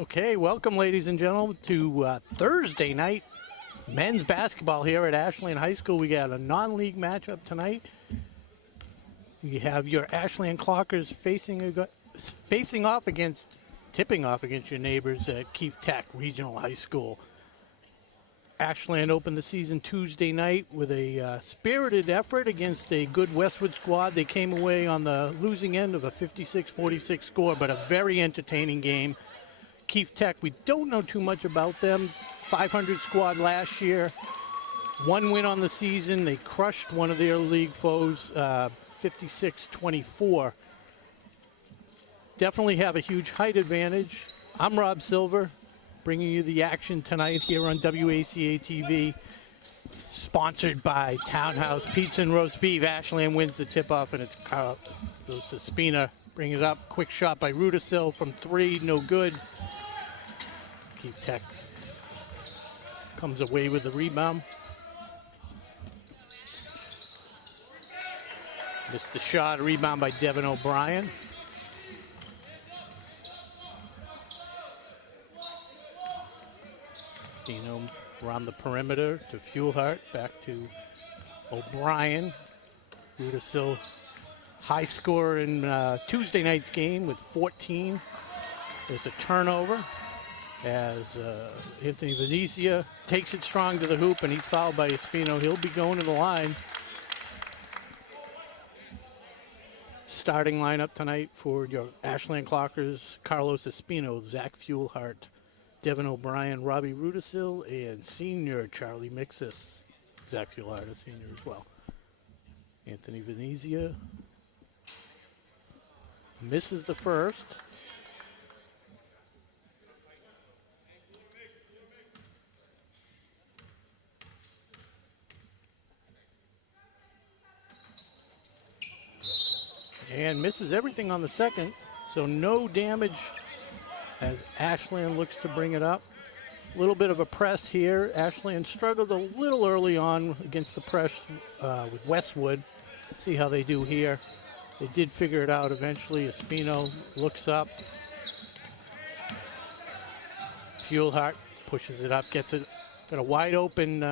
Okay, welcome, ladies and gentlemen, to Thursday night men's basketball here at Ashland High School. We got a non-league matchup tonight. You have your Ashland Clockers tipping off against your neighbors at Keefe Tech Regional High School. Ashland opened the season Tuesday night with a spirited effort against a good Westwood squad. They came away on the losing end of a 56-46 score, but a very entertaining game. Keefe Tech, we don't know too much about them. 500 squad last year. One win on the season. They crushed one of their league foes, 56-24. Definitely have a huge height advantage. I'm Rob Silver, bringing you the action tonight here on WACA-TV. Sponsored by Townhouse Pizza and Roast Beef. Ashland wins the tip-off, and it's Carlos Espina. Bring it up. Quick shot by Rudisil from three. No good. Keefe Tech comes away with the rebound. Missed the shot. Rebound by Devin O'Brien. Dino around the perimeter to Fuelhart. Back to O'Brien. Rudisil, high score in Tuesday night's game with 14. There's a turnover as Anthony Venezia takes it strong to the hoop, and he's fouled by Espino. He'll be going to the line. Starting lineup tonight for your Ashland Clockers: Carlos Espino, Zach Fuelhart, Devin O'Brien, Robbie Rudisil, and senior Charlie Mixis. Zach Fuelhart, a senior as well. Anthony Venezia misses the first. And misses everything on the second, so no damage as Ashland looks to bring it up. A little bit of a press here. Ashland struggled a little early on against the press with Westwood. See how they do here. They did figure it out eventually. Espino looks up. Fuelhart pushes it up, gets it. Got a wide open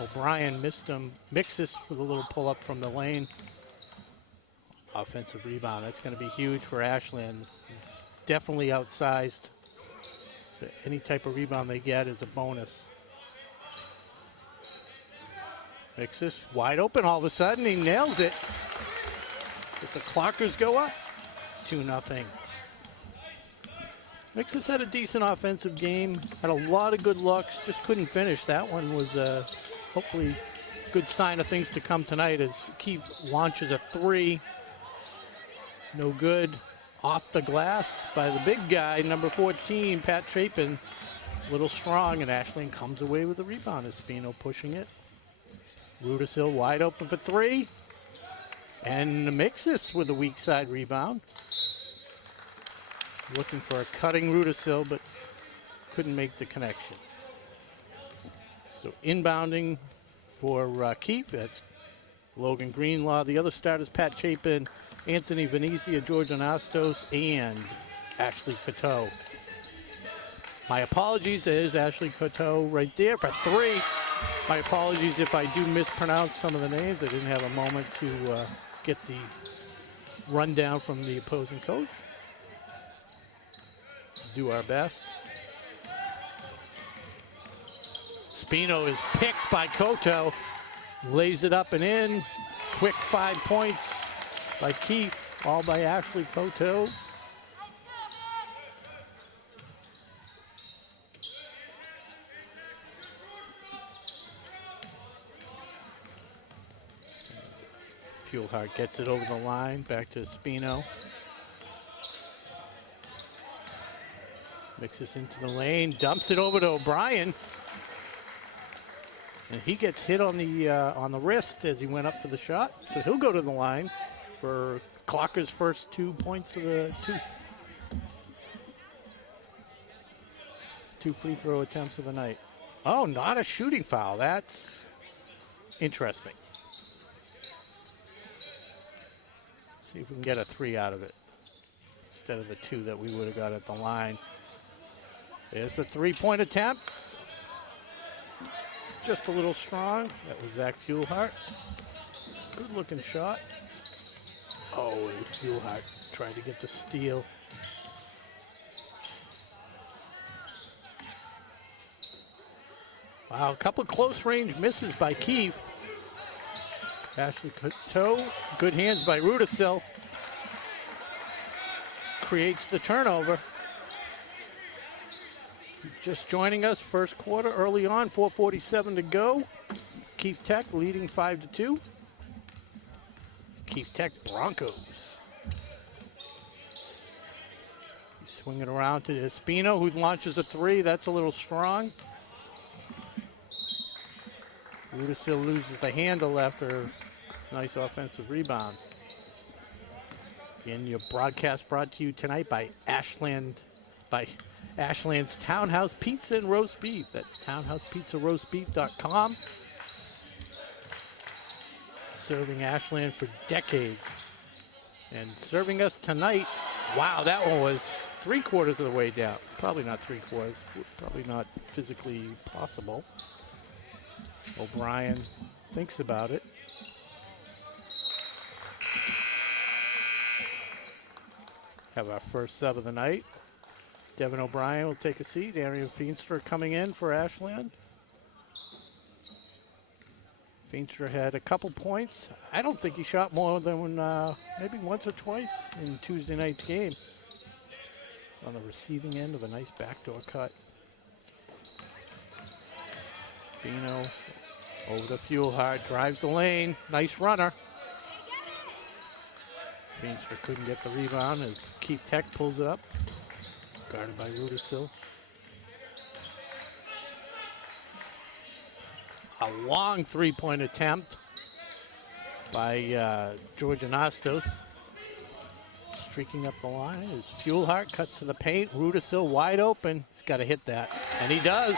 O'Brien, missed him. Mixis with a little pull up from the lane. Offensive rebound. That's going to be huge for Ashland. Definitely outsized. So any type of rebound they get is a bonus. Mixis wide open all of a sudden. He nails it. As the Clockers go up 2-0. Mixis had a decent offensive game. Had a lot of good looks. Just couldn't finish. That one was hopefully a good sign of things to come tonight as Keefe launches a three. No good. Off the glass by the big guy, number 14, Pat Chapin. A little strong, and Ashland comes away with the rebound. Espino pushing it. Rudisil wide open for three. And Mixis with a weak side rebound. Looking for a cutting Rudisil, but couldn't make the connection. So inbounding for Keefe. That's Logan Greenlaw. The other starters, Pat Chapin, Anthony Venezia, George Anastos, and Ashley Coteau. My apologies, there's Ashley Coteau right there for three. My apologies if I do mispronounce some of the names. I didn't have a moment to get the rundown from the opposing coach. Do our best. Espino is picked by Coteau. Lays it up and in. Quick 5 points by Keefe, all by Ashley Coteau. Fuelhart gets it over the line, back to Espino. Mixes into the lane, dumps it over to O'Brien. And he gets hit on the wrist as he went up for the shot. So he'll go to the line for Clocker's first 2 points of the two free throw attempts of the night. Oh, not a shooting foul. That's interesting. See if we can get a three out of it instead of the two that we would have got at the line. There's the three-point attempt. Just a little strong. That was Zach Fuelhart. Good-looking shot. Oh, and Fuelhart tried to get the steal. Wow, a couple close-range misses by Keefe. Ashley Coteau, good hands by Rudisill. Creates the turnover. Just joining us, first quarter, early on, 4:47 to go. Keefe Tech leading 5-2. Keefe Tech Broncos. Swinging around to Espino, who launches a three. That's a little strong. Rudisill loses the handle after a nice offensive rebound. Again, your broadcast brought to you tonight by Ashland's Townhouse Pizza and Roast Beef. That's townhousepizzaroastbeef.com. Serving Ashland for decades. And serving us tonight, wow, that one was 3/4 of the way down. Probably not 3/4, probably not physically possible. O'Brien thinks about it. Have our first sub of the night. Devin O'Brien will take a seat. Arian Feenstra coming in for Ashland. Feenstra had a couple points. I don't think he shot more than maybe once or twice in Tuesday night's game. On the receiving end of a nice backdoor cut. Spino over the Fuelhart, drives the lane. Nice runner. Feenstra couldn't get the rebound as Keefe Tech pulls it up. Guarded by Rudisill. A long three-point attempt by George Anastos. Streaking up the line as Fuelhart cuts to the paint. Rudisill wide open. He's got to hit that. And he does.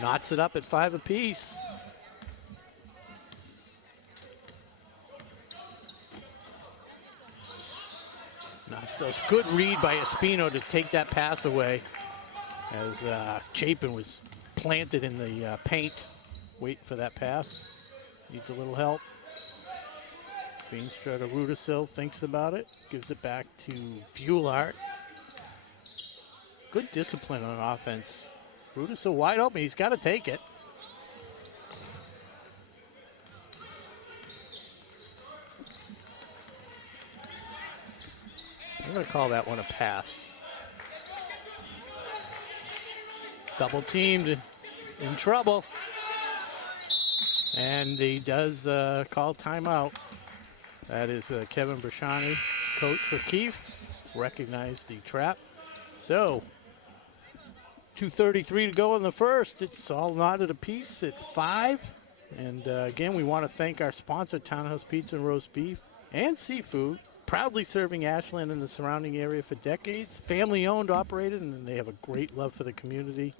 Knots it up at 5 apiece. Anastos, good read by Espino to take that pass away as Chapin was planted in the paint. Waiting for that pass. Needs a little help. Feenstra to Rudisill, thinks about it. Gives it back to Fuelhart. Good discipline on offense. Rudisill wide open. He's got to take it. I'm going to call that one a pass. Double teamed, in trouble. And he does call timeout. That is Kevin Brashani, coach for Keefe. Recognized the trap. So, 2:33 to go in the first. It's all knotted apiece at 5. And again, we want to thank our sponsor, Townhouse Pizza and Roast Beef and Seafood. Proudly serving Ashland and the surrounding area for decades. Family owned, operated, and they have a great love for the community.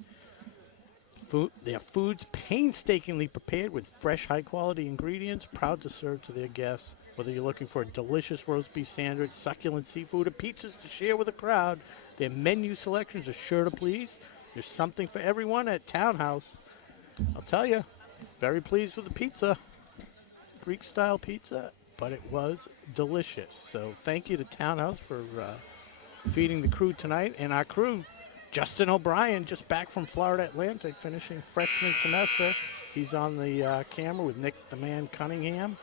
Their food's painstakingly prepared with fresh, high-quality ingredients. Proud to serve to their guests. Whether you're looking for a delicious roast beef sandwich, succulent seafood, or pizzas to share with a crowd, their menu selections are sure to please. There's something for everyone at Townhouse. I'll tell you, very pleased with the pizza. It's Greek-style pizza, but it was delicious. So thank you to Townhouse for feeding the crew tonight. And our crew, Justin O'Brien, just back from Florida Atlantic, finishing freshman semester. He's on the camera with Nick the Man Cunningham.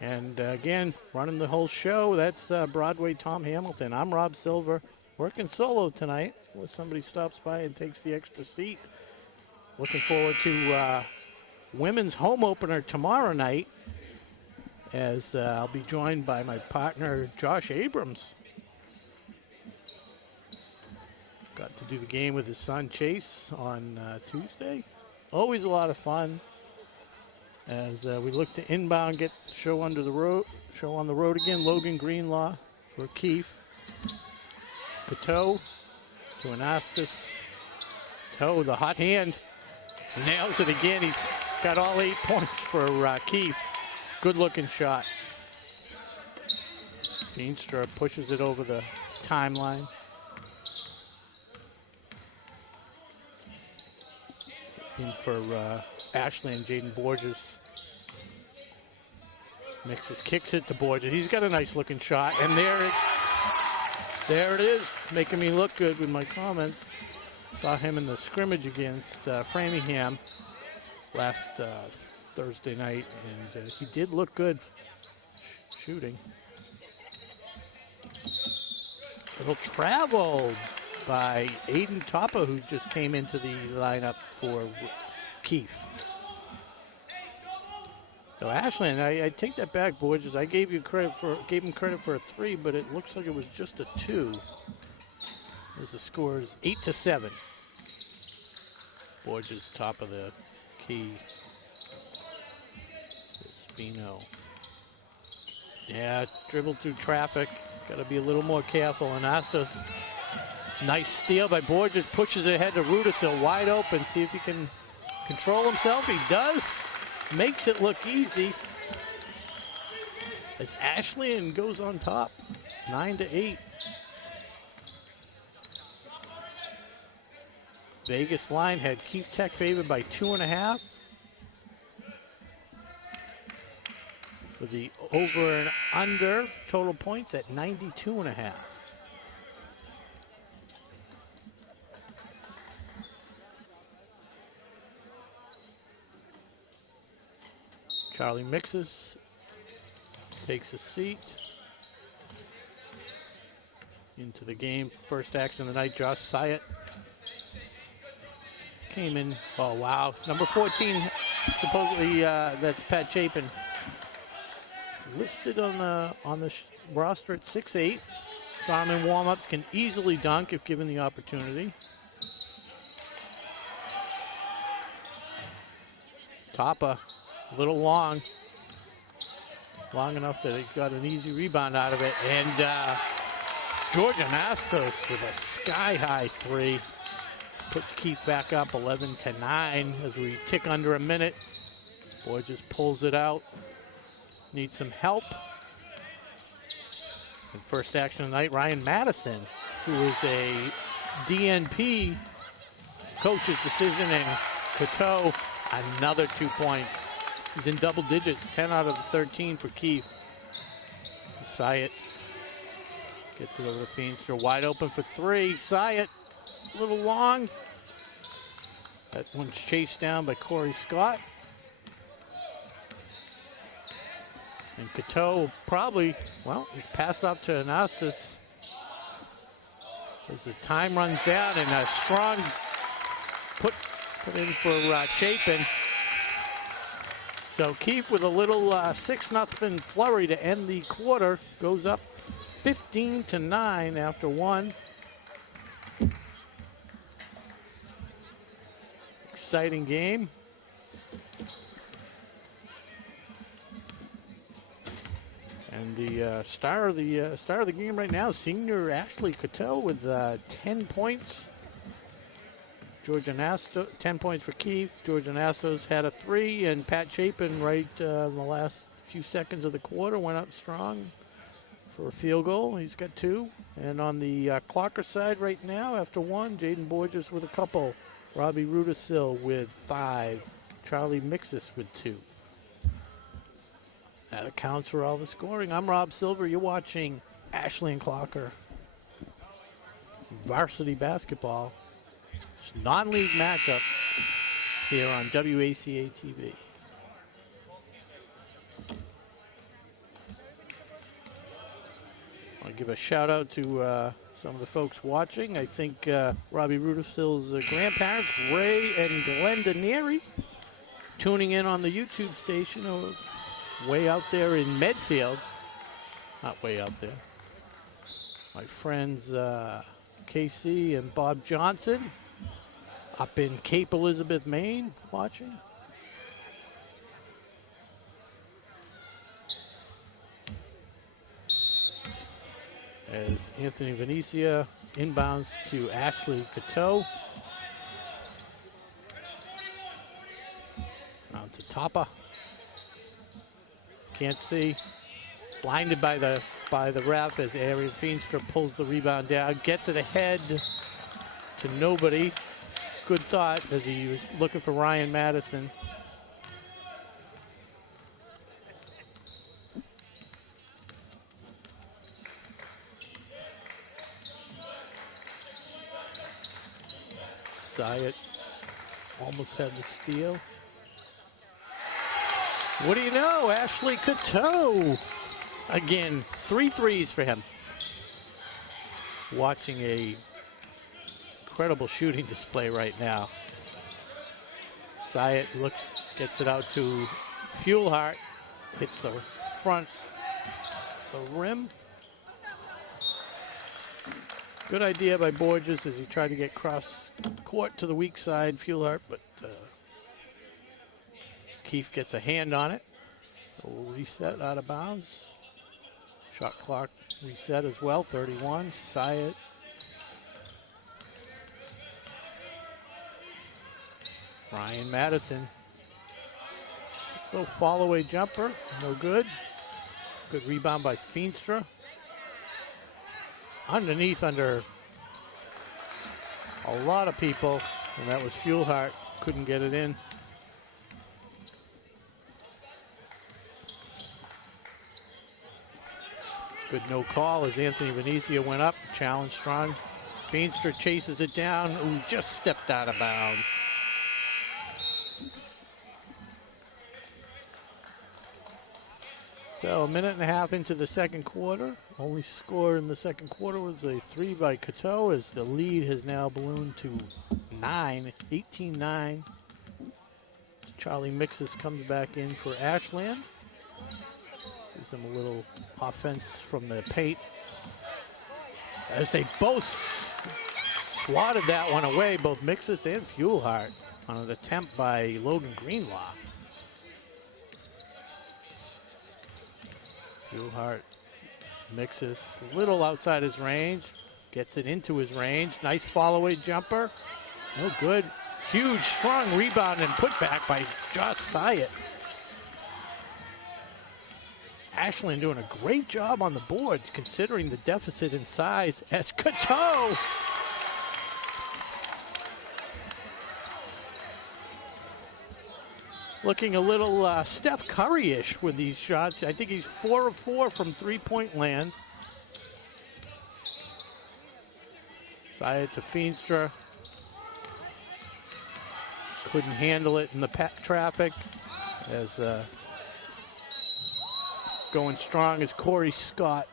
And again, running the whole show, that's Broadway Tom Hamilton. I'm Rob Silver, working solo tonight, unless somebody stops by and takes the extra seat. Looking forward to women's home opener tomorrow night, as I'll be joined by my partner, Josh Abrams. Got to do the game with his son, Chase, on Tuesday. Always a lot of fun. As we look to inbound, get show on the road again. Logan Greenlaw for Keefe. Coteau to Anastas. Toe, the hot hand, nails it again. He's got all 8 points for Keefe. Good looking shot. Feenstra pushes it over the timeline. in for Ashley and Jaden Borges. Mixes, kicks it to Borges. He's got a nice looking shot, and there it is, making me look good with my comments. Saw him in the scrimmage against Framingham last Thursday night, and he did look good shooting. Little travel by Aiden Toppa, who just came into the lineup for Keefe. So Ashland, I take that back, Borges. I gave him credit for a 3, but it looks like it was just a 2. As the score is 8-7. Borges top of the key. Spino. Yeah, dribbled through traffic. Got to be a little more careful. Anastas, nice steal by Borges, pushes it ahead to Rudisill, wide open. See if he can control himself. He does. Makes it look easy. As Ashland goes on top, 9-8. Vegas line had Keefe Tech favored by 2.5. With the over and under total points at 92.5. Charlie mixes, takes a seat. Into the game, first action of the night, Josh Syatt. Came in, oh wow, number 14, supposedly that's Pat Chapin. Listed on the roster at 6'8". Saw him in warm-ups, can easily dunk if given the opportunity. Toppa, a little long enough that he got an easy rebound out of it. And George Anastos with a sky-high 3. Puts Keefe back up 11-9 as we tick under a minute. Boy just pulls it out. Needs some help. And first action of the night, Ryan Madison, who is a DNP coach's decision, and Coteau, another 2 points. He's in double digits, 10 out of the 13 for Keefe. Syatt gets it over to Feenstra, wide open for 3. Syatt, a little long. That one's chased down by Corey Scott. And Coteau probably, well, he's passed up to Anastas as the time runs down, and a strong put in for Chapin. So Keefe with a little 6-0 flurry to end the quarter, goes up 15-9 after 1. Exciting game. And the star of the game right now, senior Ashley Coteau with 10 points. George Anastos, 10 points for Keefe. George Anastos had a 3, and Pat Chapin right in the last few seconds of the quarter went up strong for a field goal. He's got 2. And on the Clocker side right now, after 1, Jaden Borges with a couple. Robbie Rudisill with 5. Charlie Mixis with 2. That accounts for all the scoring. I'm Rob Silver. You're watching Ashley and Clocker varsity basketball. It's non-league matchup here on WACA-TV. I'll give a shout out to some of the folks watching. I think Robbie Rudisill's grandparents, Ray and Glenda Neary, tuning in on the YouTube station way out there in Medfield. Not way out there. My friends KC and Bob Johnson up in Cape Elizabeth, Maine, watching. As Anthony Venecia inbounds to Ashley Coteau. Out to Toppa. Can't see. Blinded by the ref as Arian Feenstra pulls the rebound down. Gets it ahead to nobody. good thought as he was looking for Ryan Madison. Syatt almost had the steal. What do you know? Ashley Coteau. Again, 3 threes for him. Watching a incredible shooting display right now. Syatt gets it out to Fuelhart. Hits the front, the rim. Good idea by Borges as he tried to get cross court to the weak side, Fuelhart, but Keefe gets a hand on it. Reset out of bounds. Shot clock reset as well, 31. Syatt. Ryan Madison. Little fall away jumper, no good. Good rebound by Feenstra. Underneath under a lot of people, and that was Fuelhart. Couldn't get it in. Good no call as Anthony Venezia went up. Challenge strong. Feenstra chases it down. Ooh, just stepped out of bounds. So a minute and a half into the second quarter. Only score in the second quarter was a 3 by Coteau as the lead has now ballooned to 9, 18-9. Charlie Mixes comes back in for Ashland. Gives them a little offense from the paint. As they both swatted that one away, both Mixes and Fuelhart on an attempt by Logan Greenlaw. Fuelhart Mixes a little outside his range, gets it into his range. Nice follow-away jumper. No good. Huge, strong rebound and putback by Josh Syatt. Ashland doing a great job on the boards considering the deficit in size as Coteau. Looking a little Steph Curry-ish with these shots. I think he's 4 of 4 from three-point land. Syatt to Feenstra. Couldn't handle it in the traffic as going strong as Corey Scott.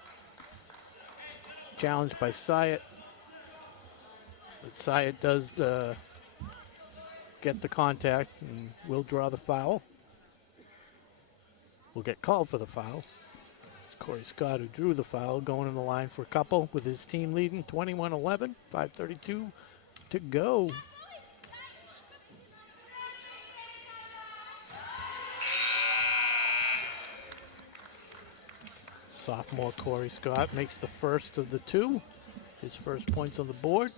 Challenged by Syatt. But Syatt does get the contact and will draw the foul. Will get called for the foul. It's Corey Scott who drew the foul, going in the line for a couple with his team leading 21-11, 5:32 to go. Sophomore Corey Scott makes the first of the two. His first points on the board.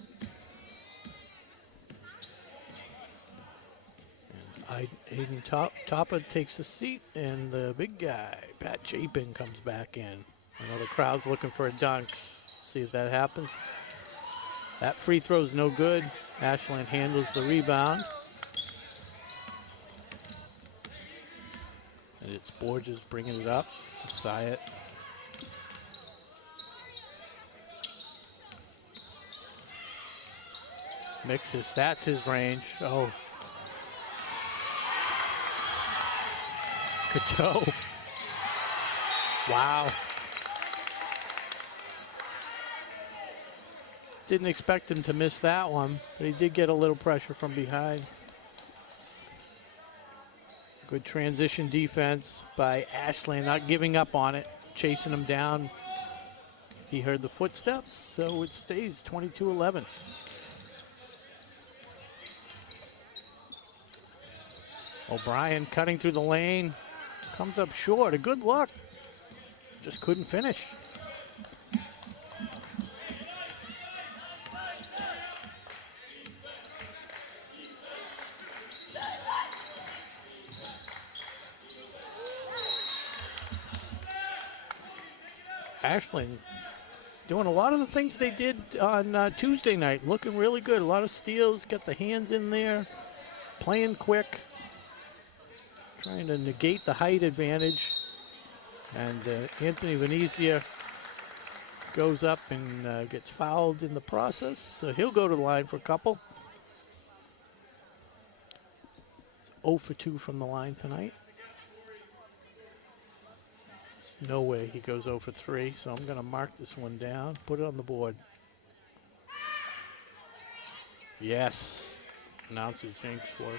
And Aiden Toppa takes a seat, and the big guy, Pat Chapin, comes back in. I know the crowd's looking for a dunk. See if that happens. That free throw's no good. Ashland handles the rebound. And it's Borges bringing it up. Syatt. Mixes, that's his range. Oh. Coteau. Wow. Didn't expect him to miss that one, but he did get a little pressure from behind. Good transition defense by Ashland, not giving up on it, chasing him down. He heard the footsteps, so it stays 22-11. O'Brien cutting through the lane, comes up short. A good look, just couldn't finish. Ashland doing a lot of the things they did on Tuesday night. Looking really good. A lot of steals. Got the hands in there. Playing quick. Trying to negate the height advantage. And Anthony Venezia goes up and gets fouled in the process. So he'll go to the line for a couple. 0 for 2 from the line tonight. There's no way he goes 0 for 3, so I'm going to mark this one down, put it on the board. Yes. Announcer's jinx worked.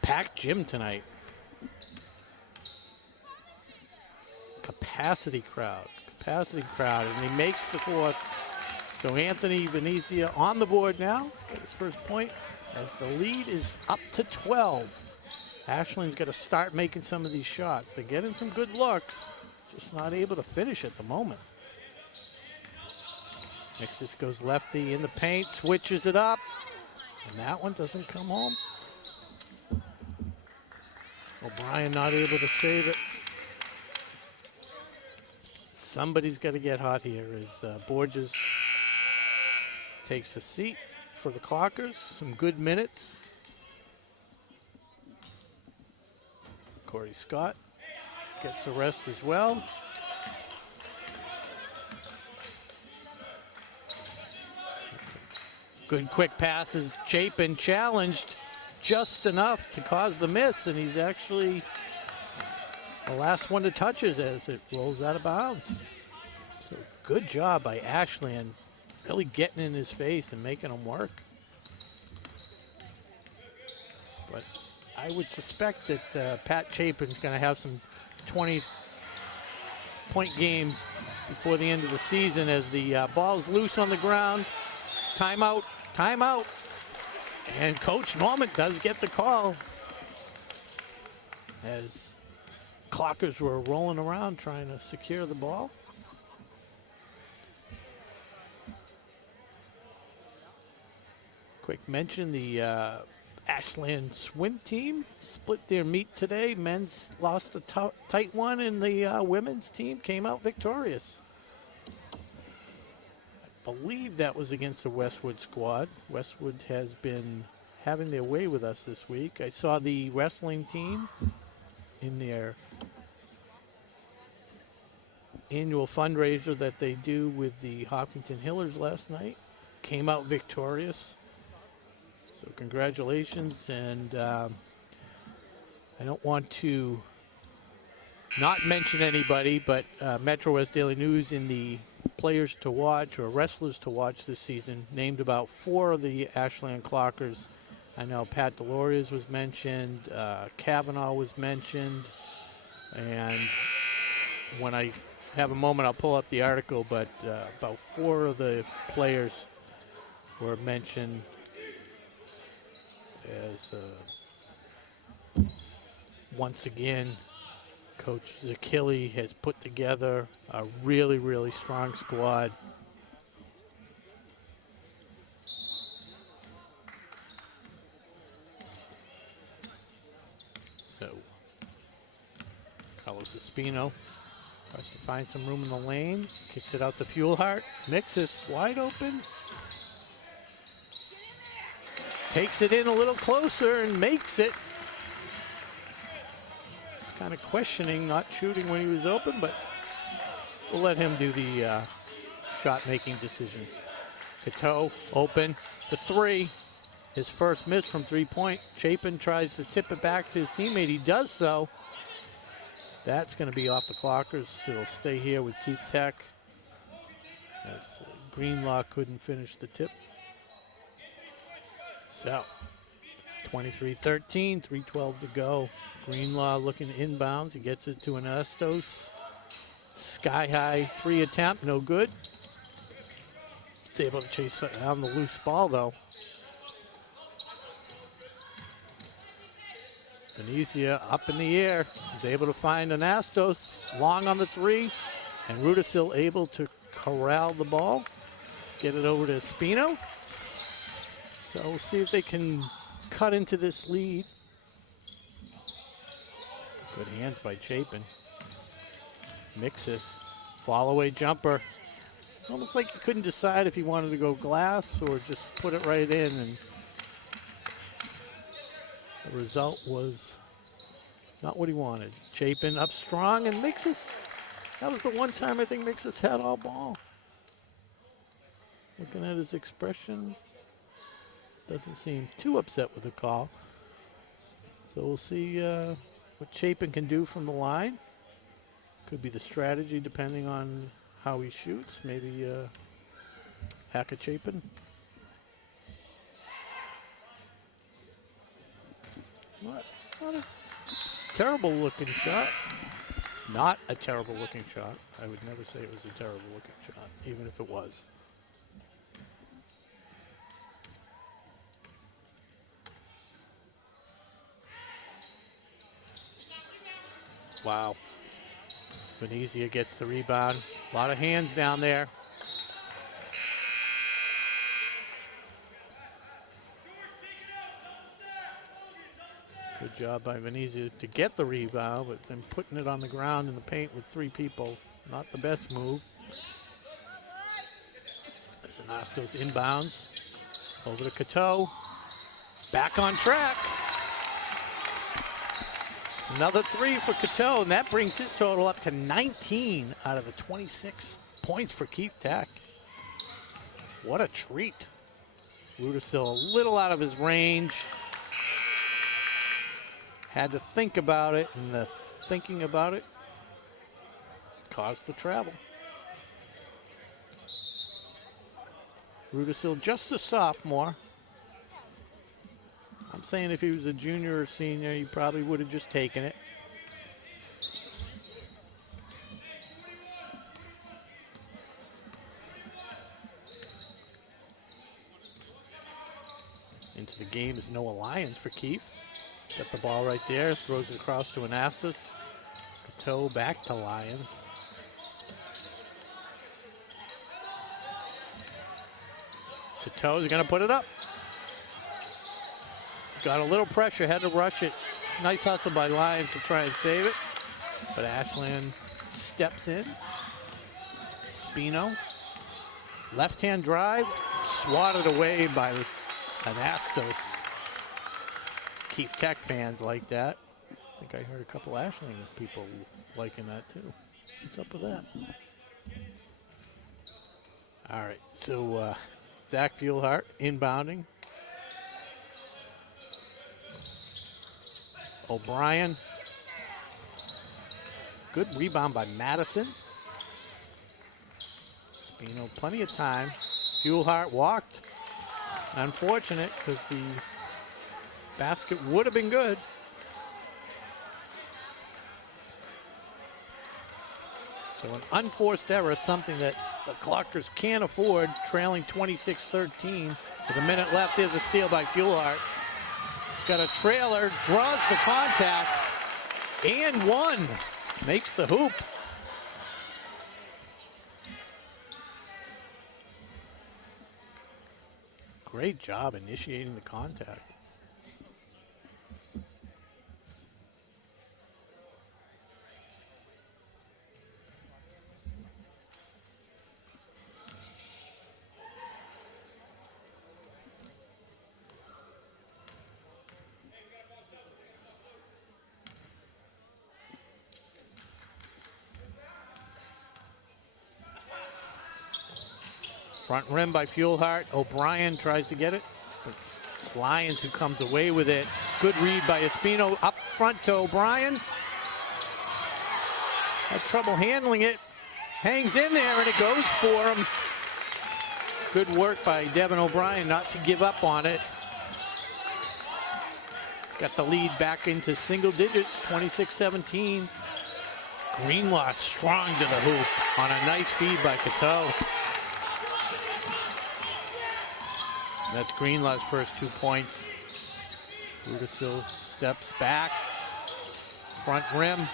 Packed gym tonight. Capacity crowd, and he makes the fourth. So Anthony Venezia on the board now. He's got his first point as the lead is up to 12. Ashland's got to start making some of these shots. They're getting some good looks, just not able to finish at the moment. Nixis goes lefty in the paint, switches it up, and that one doesn't come home. O'Brien not able to save it. Somebody's got to get hot here as Borges takes a seat for the Clockers. Some good minutes. Corey Scott gets a rest as well. Good quick passes. Chapin challenged just enough to cause the miss, and he's actually the last one to touch it as it rolls out of bounds. So good job by Ashland, really getting in his face and making him work. But I would suspect that Pat Chapin's going to have some 20-point games before the end of the season as the ball's loose on the ground. Timeout, timeout. And Coach Norman does get the call as Clockers were rolling around trying to secure the ball. Quick mention, the Ashland swim team split their meet today. Men's lost a tight one, and the women's team came out victorious. I believe that was against the Westwood squad. Westwood has been having their way with us this week. I saw the wrestling team in their annual fundraiser that they do with the Hopkinton Hillers last night. Came out victorious. So congratulations, and I don't want to not mention anybody, but Metro West Daily News in the players to watch or wrestlers to watch this season named about 4 of the Ashland Clockers. I know Pat Delorias was mentioned, Kavanaugh was mentioned, and when I have a moment I'll pull up the article, but about 4 of the players were mentioned as once again Coach Zakili has put together a really, really strong squad. So, Carlos Espino tries to find some room in the lane, kicks it out to Fuelhart, mixes wide open, takes it in a little closer and makes it. Kind of questioning not shooting when he was open, but we'll let him do the shot-making decisions. Cateau open, the 3. His first miss from 3-point. Chapin tries to tip it back to his teammate. He does so. That's going to be off the Clockers. It'll stay here with Keefe Tech as Greenlaw couldn't finish the tip. So, 23-13, 3:12 to go. Greenlaw looking inbounds. He gets it to Anastos. Sky-high 3 attempt, no good. He's able to chase down the loose ball, though. Venezia up in the air. He's able to find Anastos. Long on the 3. And Rudisil able to corral the ball. Get it over to Espino. So we'll see if they can cut into this lead. Good hands by Chapin. Mixes. Fall away jumper. It's almost like he couldn't decide if he wanted to go glass or just put it right in, and the result was not what he wanted. Chapin up strong, and Mixes. That was the one time I think Mixes had all ball. Looking at his expression, doesn't seem too upset with the call. So we'll see what Chapin can do from the line. Could be the strategy depending on how he shoots. Maybe hack a Chapin. Not a terrible looking shot. Not a terrible looking shot. I would never say it was a terrible looking shot, even if it was. Wow. Venezia gets the rebound. A lot of hands down there. Good job by Venezia to get the rebound, but then putting it on the ground in the paint with three people. Not the best move. As Anastos inbounds. Over to Cateau. Back on track. Another three for Cateau, and that brings his total up to 19 out of the 26 points for Keefe Tech. What a treat. Rudisill a little out of his range. Had to think about it, and the thinking about it caused the travel. Rudisill just a sophomore. I'm saying if he was a junior or senior, he probably would have just taken it. Into the game is Noah Lyons for Keefe. Got the ball right there, throws it across to Anastas. Cateau back to Lyons. Cateau's gonna put it up. Got a little pressure, had to rush it. Nice hustle by Lyons to try and save it. But Ashland steps in. Spino. Left-hand drive. Swatted away by Anastos. Keefe Tech fans like that. I think I heard a couple Ashland people liking that too. What's up with that? All right, so Zach Fuelhart inbounding. O'Brien. Good rebound by Madison. Spino, plenty of time. Fuelhart walked. Unfortunate because the basket would have been good. So an unforced error, something that the Clockers can't afford, trailing 26-13 with a minute left. There's a steal by Fuelhart. Got a trailer, draws the contact, and one. Makes the hoop. Great job initiating the contact. Front rim by Fuelhart. O'Brien tries to get it, but it's Lyons who comes away with it. Good read by Espino up front to O'Brien. Had trouble handling it. Hangs in there and it goes for him. Good work by Devin O'Brien not to give up on it. Got the lead back into single digits, 26-17. Greenlaw strong to the hoop on a nice feed by Cateau. That's Greenlaw's first 2 points. Rudisill steps back. Front rim.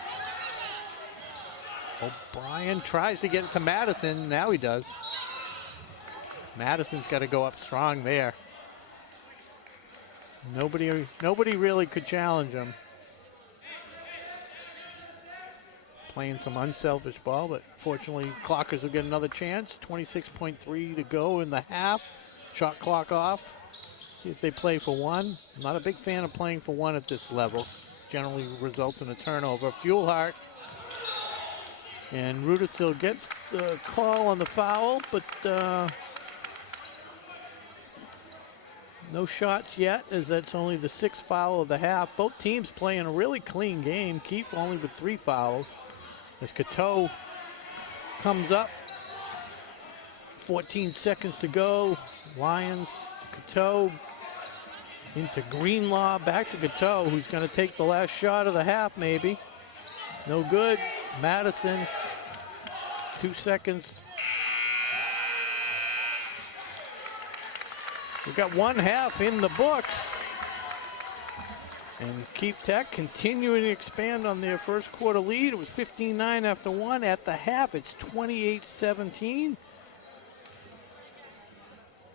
O'Brien tries to get it to Madison. Now he does. Madison's got to go up strong there. Nobody really could challenge him. playing some unselfish ball, but fortunately Clockers will get another chance. 26.3 to go in the half. Shot clock off. See if they play for one. I'm not a big fan of playing for one at this level. Generally results in a turnover. Fuelhart and Rudisill gets the call on the foul, but no shots yet, as that's only the 6th foul of the half. Both teams playing a really clean game. Keefe only with 3 fouls. As Cateau comes up, 14 seconds to go. Lions to Cateau, into Greenlaw, back to Cateau, who's going to take the last shot of the half maybe. No good. Madison, 2 seconds. We've got one half in the books. And Keefe Tech continuing to expand on their first quarter lead. It was 15-9 after one. At the half, it's 28-17.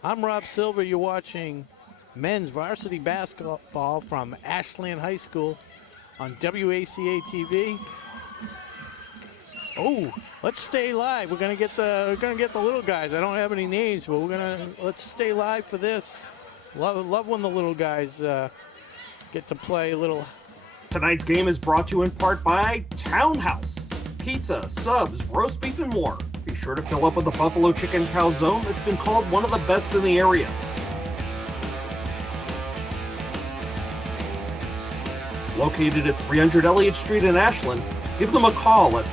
I'm Rob Silver. You're watching men's varsity basketball from Ashland High School on WACA-TV. Oh, let's stay live. We're gonna get the little guys. I don't have any names, but let's stay live for this. Love when the little guys get to play a little. Tonight's game is brought to you in part by Townhouse. Pizza, subs, roast beef, and more. Be sure to fill up with the Buffalo Chicken Calzone that's been called one of the best in the area. Located at 300 Elliott Street in Ashland, give them a call at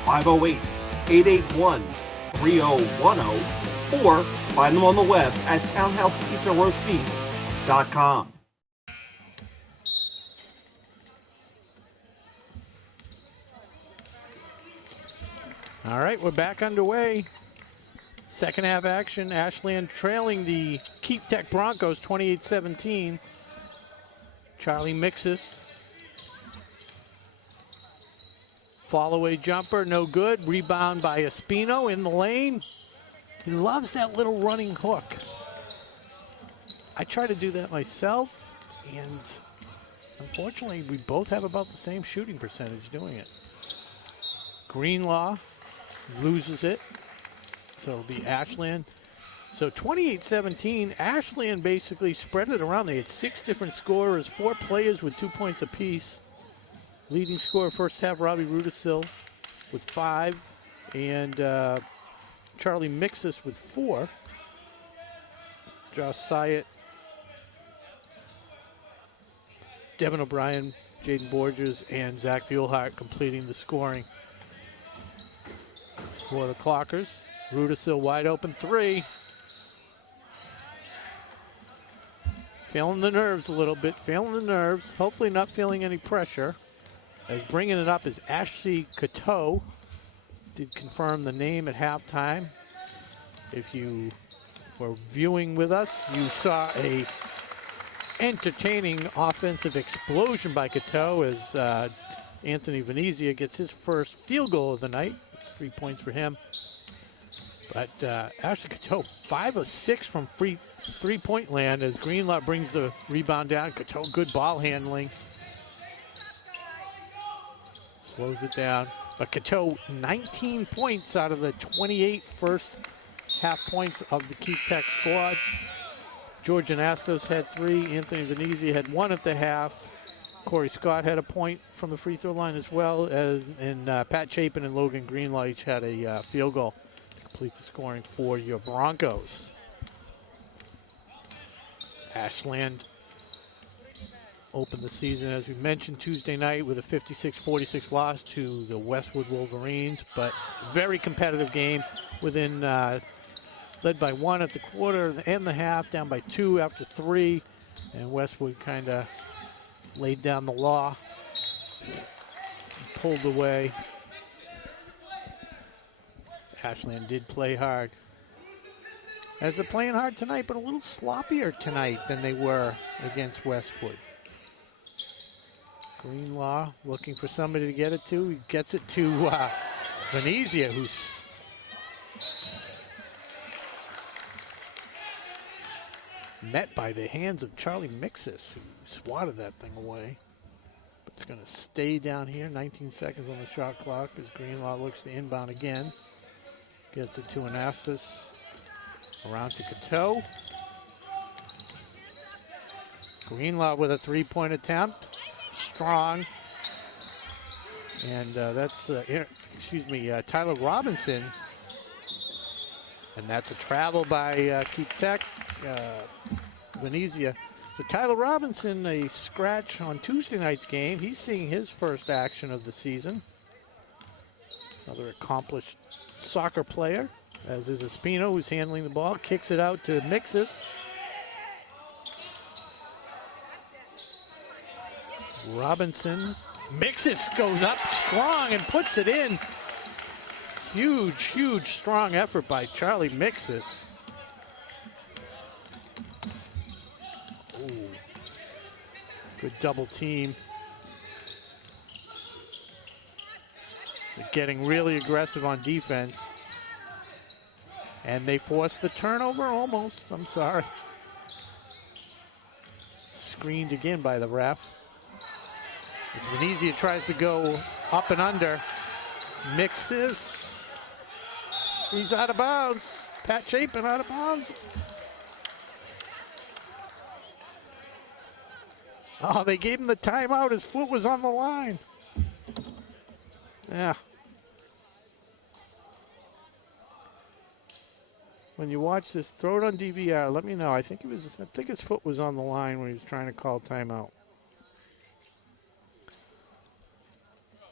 508-881-3010 or find them on the web at townhousepizzaroastbeef.com. All right, we're back underway. Second half action. Ashland trailing the Keefe Tech Broncos 28-17. Charlie Mixes. Fall-away jumper, no good. Rebound by Espino in the lane. He loves that little running hook. I try to do that myself, and unfortunately, we both have about the same shooting percentage doing it. Greenlaw loses it, so it'll be Ashland. So 28-17, Ashland basically spread it around. They had 6 different scorers, 4 players with 2 points apiece. Leading scorer first half, Robbie Rudisill with 5, and Charlie Mixis with 4. Josh Syatt, Devin O'Brien, Jaden Borges, and Zach Fuelhart completing the scoring for the Clockers. Rudisill wide open 3. Feeling the nerves a little bit, hopefully not feeling any pressure. As bringing it up is Ashley Cateau. Did confirm the name at halftime. If you were viewing with us, you saw a entertaining offensive explosion by Cateau as Anthony Venezia gets his first field goal of the night. It's 3 points for him. But Ashley Cateau, 5 of 6 from three-point land as Greenlaw brings the rebound down. Cateau, good ball handling. Slows it down. But Cateau, 19 points out of the 28 first half points of the Keefe Tech squad. George Anastos had 3. Anthony Venezia had 1 at the half. Corey Scott had a point from the free throw line as well, and Pat Chapin and Logan Greenlaw each had a field goal to complete the scoring for your Broncos. Ashland opened the season, as we mentioned, Tuesday night with a 56-46 loss to the Westwood Wolverines, but very competitive game within, led by 1 at the quarter and the half, down by 2 after 3, and Westwood kind of laid down the law, pulled away. Ashland did play hard. As they're playing hard tonight, but a little sloppier tonight than they were against Westwood. Greenlaw looking for somebody to get it to. He gets it to Venezia, who's met by the hands of Charlie Mixis, who swatted that thing away. It's going to stay down here. 19 seconds on the shot clock as Greenlaw looks to inbound again. Gets it to Anastas. Around to Cateau. Greenlaw with a three-point attempt. Strong. And that's, Tyler Robinson. And that's a travel by Keefe Tech, Venezia. So Tyler Robinson, a scratch on Tuesday night's game. He's seeing his first action of the season. Another accomplished soccer player, as is Espino, who's handling the ball. Kicks it out to Mixis. Robinson. Mixis goes up strong and puts it in. Huge, strong effort by Charlie Mixis. Ooh. Good double team. So getting really aggressive on defense. And they force the turnover almost. I'm sorry. Screened again by the ref. As Venezia tries to go up and under. Mixis. He's out of bounds. Pat Chapin out of bounds. Oh, they gave him the timeout. His foot was on the line. Yeah. When you watch this, throw it on DVR. Let me know. I think his foot was on the line when he was trying to call timeout.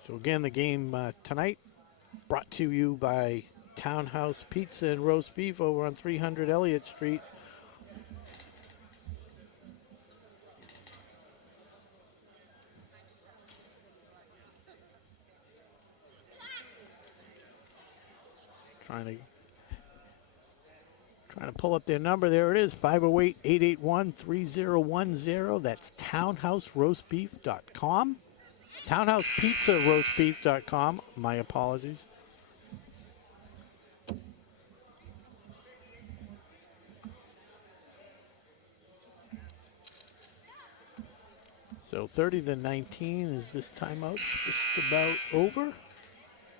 So again, the game tonight brought to you by Townhouse Pizza and Roast Beef over on 300 Elliott Street. Trying to pull up their number. There it is, 508-881-3010. That's townhouseroastbeef.com. Townhousepizzaroastbeef.com. My apologies. So 30-19 is this timeout just about over.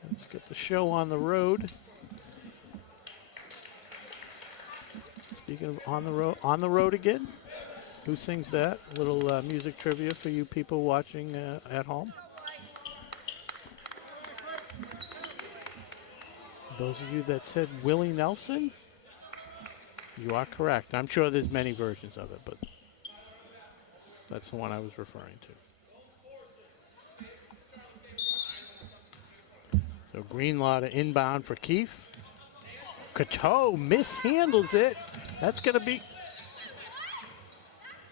Let's get the show on the road. Speaking of on the road again. Who sings that? A little music trivia for you people watching at home. Those of you that said Willie Nelson, you are correct. I'm sure there's many versions of it, but that's the one I was referring to. So Greenlaw to inbound for Keefe. Cateau mishandles it. That's going to be...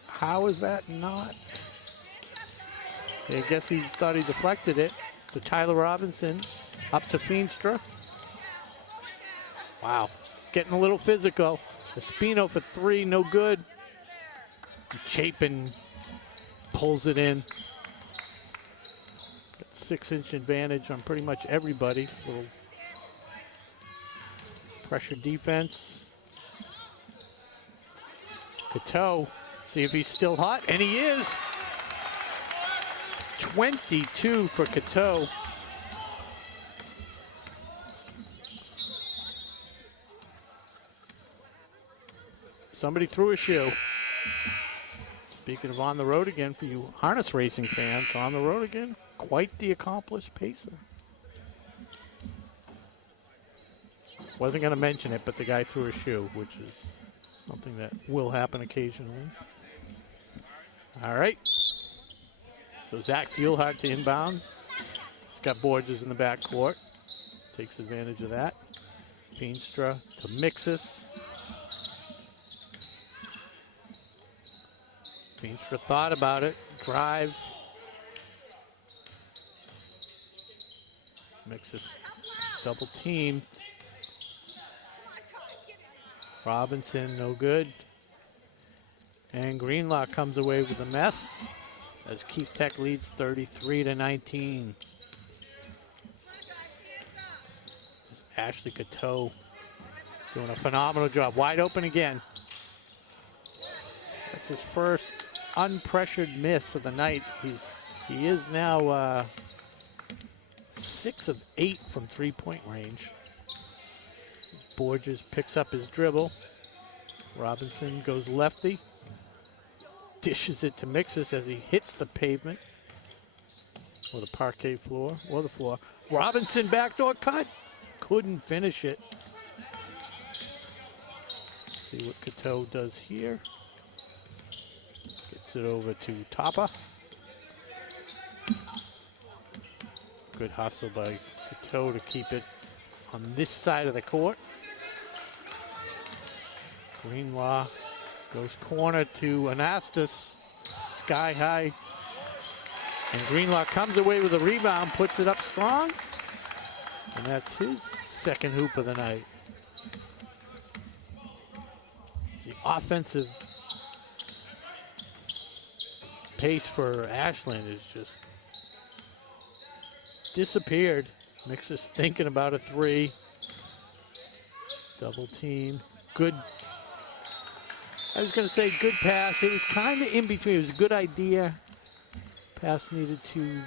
How is that not? I guess he thought he deflected it. So Tyler Robinson up to Feenstra. Wow. Getting a little physical. Espino for three, no good. Chapin pulls it in. Got 6-inch advantage on pretty much everybody. Little pressure defense. Cateau. See if he's still hot, and he is. 22 for Cateau. Somebody threw a shoe. Speaking of on the road again, for you harness racing fans, on the road again, quite the accomplished pacer. Wasn't going to mention it, but the guy threw a shoe, which is something that will happen occasionally. All right. So Zach Fuelhart to inbounds. He's got Borges in the backcourt. Takes advantage of that. Feenstra to Mixis. Feenstra thought about it. Drives. Mixis double team. Robinson, no good. And Greenlaw comes away with a mess as Keefe Tech leads 33-19. Ashley Cateau doing a phenomenal job. Wide open again. That's his first unpressured miss of the night. He's He is now 6 of 8 from three-point range. Borges picks up his dribble. Robinson goes lefty. Dishes it to Mixus as he hits the pavement. Or the parquet floor, or the floor. Robinson backdoor cut. Couldn't finish it. See what Cateau does here. Gets it over to Tapa. Good hustle by Cateau to keep it on this side of the court. Greenlaw goes corner to Anastas. Sky high. And Greenlaw comes away with a rebound, puts it up strong. And that's his second hoop of the night. The offensive pace for Ashland is just disappeared. Mixer's thinking about a three. Double team. Good. I was going to say good pass. It was kind of in between. It was a good idea. Pass needed to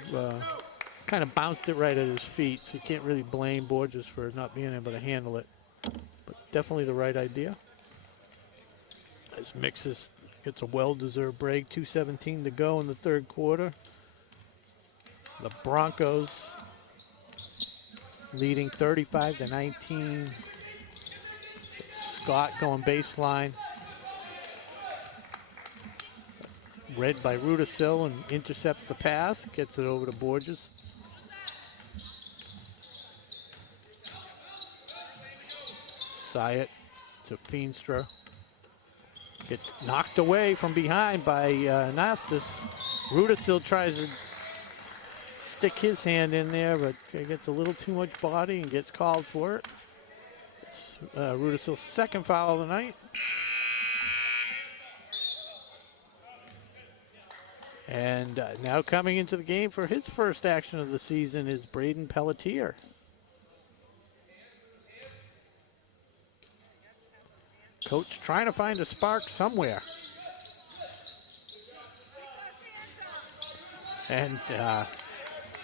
kind of bounced it right at his feet, so you can't really blame Borges for not being able to handle it. But definitely the right idea. As Mixus gets a well-deserved break, 2:17 to go in the third quarter. The Broncos leading 35-19. Scott going baseline. Read by Rudisill and intercepts the pass, gets it over to Borges. Syatt to Feenstra. Gets knocked away from behind by Nastas. Rudisill tries to stick his hand in there, but gets a little too much body and gets called for it. It's Rudisill's second foul of the night. And now coming into the game for his first action of the season is Braden Pelletier. Coach trying to find a spark somewhere. And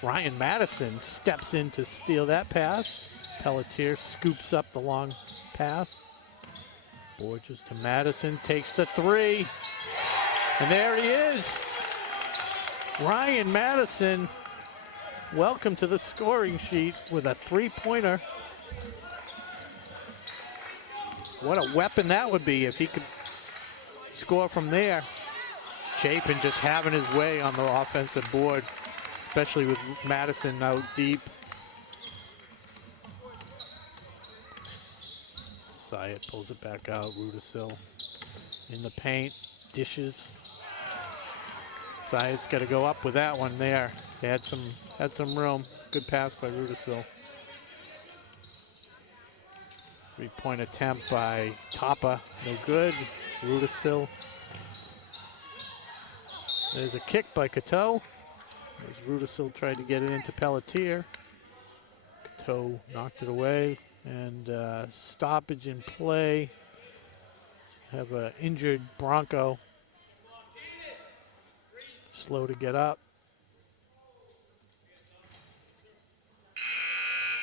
Ryan Madison steps in to steal that pass. Pelletier scoops up the long pass. Borges to Madison, takes the three. And there he is. Ryan Madison, welcome to the scoring sheet with a three-pointer. What a weapon that would be if he could score from there. Chapin just having his way on the offensive board, especially with Madison out deep. Syatt pulls it back out. Rudisill in the paint, dishes. Syatt's got to go up with that one there. They had some room. Good pass by Rudisill. Three-point attempt by Tapa, no good. Rudisill. There's a kick by Cateau. As Rudisill tried to get it into Pelletier. Cateau knocked it away, and stoppage in play. Have an injured Bronco. Slow to get up.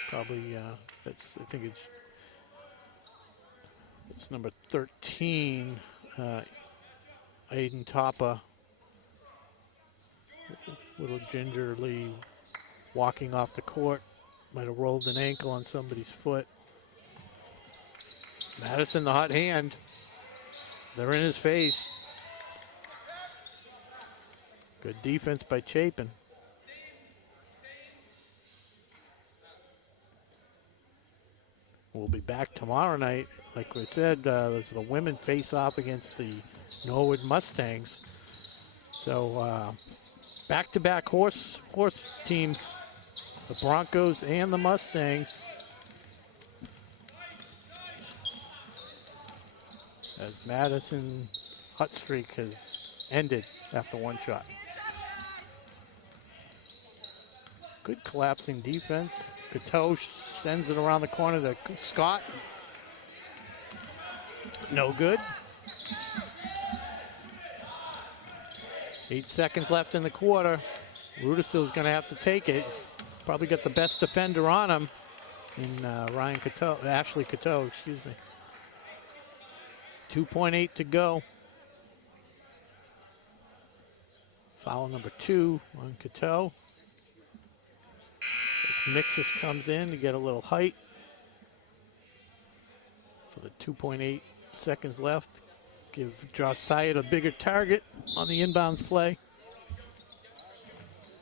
Probably, I think it's number 13, Aiden Tapa. Little gingerly walking off the court. Might have rolled an ankle on somebody's foot. Madison, the hot hand. They're in his face. Good defense by Chapin. We'll be back tomorrow night. Like we said, there's the women face off against the Norwood Mustangs. So back-to-back horse teams, the Broncos and the Mustangs. As Madison's hot streak has ended after one shot. Good collapsing defense. Cateau sends it around the corner to Scott. No good. 8 seconds left in the quarter. Rudisil's going to have to take it. He's probably got the best defender on him in Ashley Cateau, excuse me. 2.8 to go. Foul number 2 on Cateau. Mixus comes in to get a little height for the 2.8 seconds left. Give Josh Syed a bigger target on the inbounds play.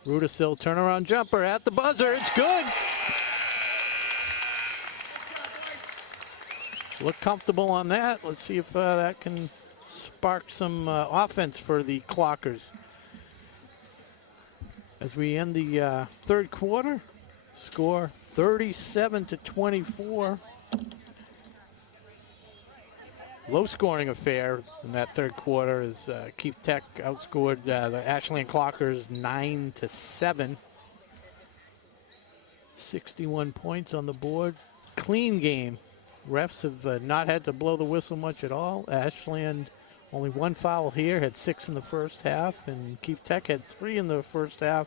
Rudisil turnaround jumper at the buzzer. It's good. Look comfortable on that. Let's see if that can spark some offense for the Clockers. As we end the third quarter, score 37-24. Low-scoring affair in that third quarter as Keefe Tech outscored the Ashland Clockers 9-7. 61 points on the board. Clean game. Refs have not had to blow the whistle much at all. Ashland only 1 foul here, had 6 in the first half, and Keefe Tech had 3 in the first half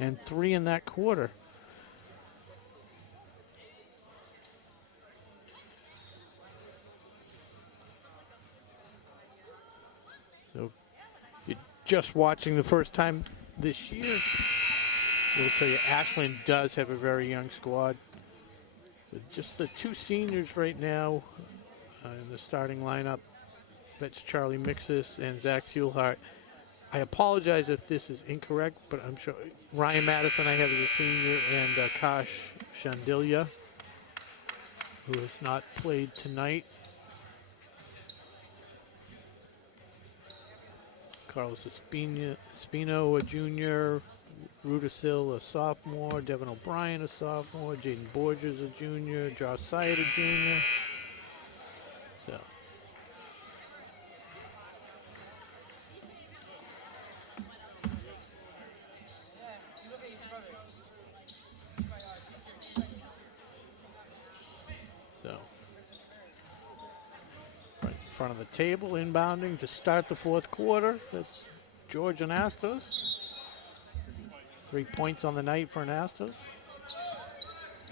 and 3 in that quarter. So, you're just watching the first time this year. We'll tell you, Ashland does have a very young squad. With just the 2 seniors right now in the starting lineup. That's Charlie Mixus and Zach Fuelhart. I apologize if this is incorrect, but I'm sure Ryan Madison I have as a senior, and Kash Shandilia, who has not played tonight. Carlos Espino, a junior. Rudisil, a sophomore. Devin O'Brien, a sophomore. Jaden Borges, a junior. Josh Syed, a junior. So. Right in front of the table, inbounding to start the fourth quarter. That's George Anastos. 3 points on the night for Anastos.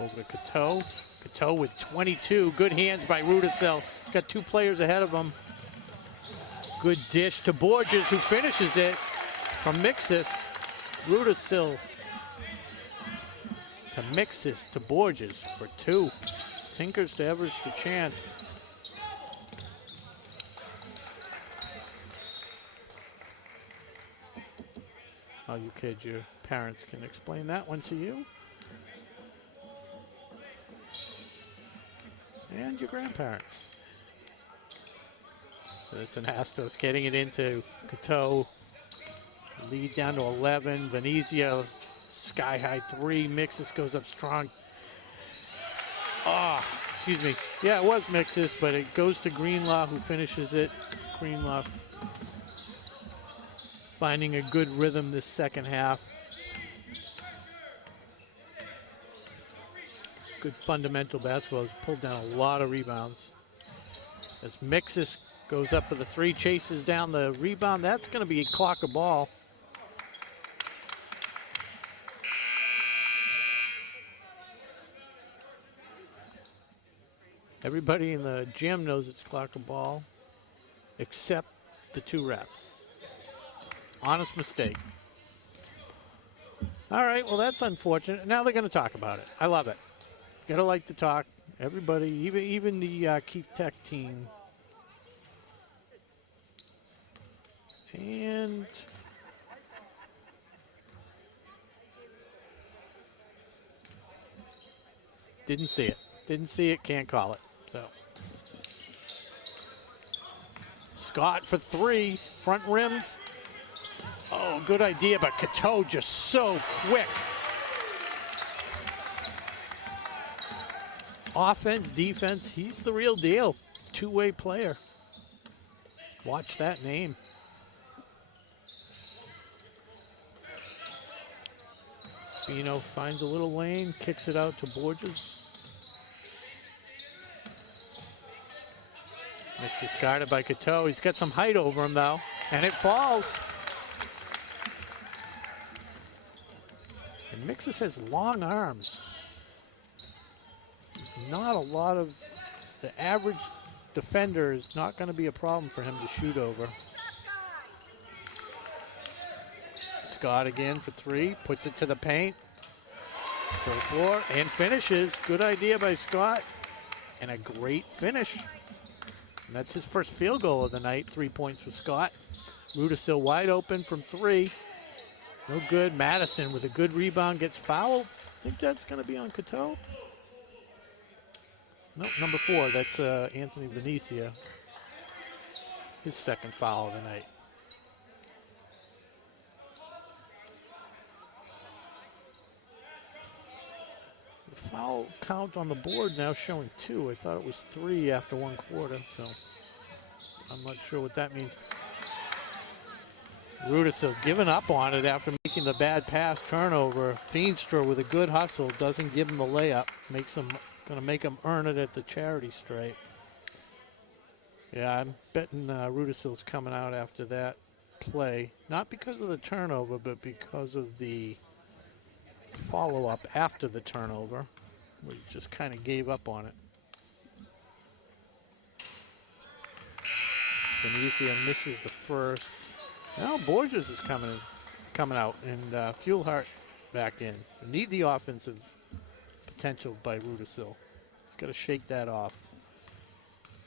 Over to Cateau. Cateau with 22. Good hands by Rudisil. Got 2 players ahead of him. Good dish to Borges, who finishes it from Mixus. Rudisil to Mixus to Borges for 2. Tinkers to Evers to Chance. Oh, you kids, your parents can explain that one to you. And your grandparents. So it's Anastos getting it into Cateau. Lead down to 11. Venezia, sky high 3. Mixus goes up strong. Oh, excuse me. Yeah, it was Mixus, but it goes to Greenlaw, who finishes it. Greenlaw finding a good rhythm this second half. Good fundamental basketball. Has pulled down a lot of rebounds. As Mixus goes up to the 3, chases down the rebound. That's going to be a Clocker ball. Everybody in the gym knows it's Clocker ball, except the 2 refs. Honest mistake. All right, well, that's unfortunate. Now they're going to talk about it. I love it. Gotta like to talk. Everybody, even the Keefe Tech team. And didn't see it. Didn't see it, can't call it. So Scott for 3, front rims. Oh, good idea, but Cateau just so quick. Offense, defense, he's the real deal. 2-way player. Watch that name. Spino finds a little lane, kicks it out to Borges. Mixus guarded by Cateau. He's got some height over him, though, and it falls. And Mixus has long arms. There's not a lot of, the average defender is not going to be a problem for him to shoot over. Scott again for three, puts it to the paint. Full floor and finishes. Good idea by Scott. And a great finish. And that's his first field goal of the night. 3 points for Scott. Rudisil wide open from three. No good. Madison with a good rebound gets fouled. I think that's going to be on Cateau. No, number 4. That's Anthony Venecia. His second foul of the night. The foul count on the board now showing 2. I thought it was 3 after 1 quarter, so I'm not sure what that means. Rudisil giving up on it after making the bad pass turnover. Feenstra with a good hustle doesn't give him the layup. Gonna make him earn it at the charity stripe. Yeah, I'm betting Rudisil's coming out after that play. Not because of the turnover, but because of the follow-up after the turnover, where he just kind of gave up on it. Venecia misses the first. Now Borges is coming out, and Fuelhart back in. We need the offensive potential by Rudisil. He's got to shake that off.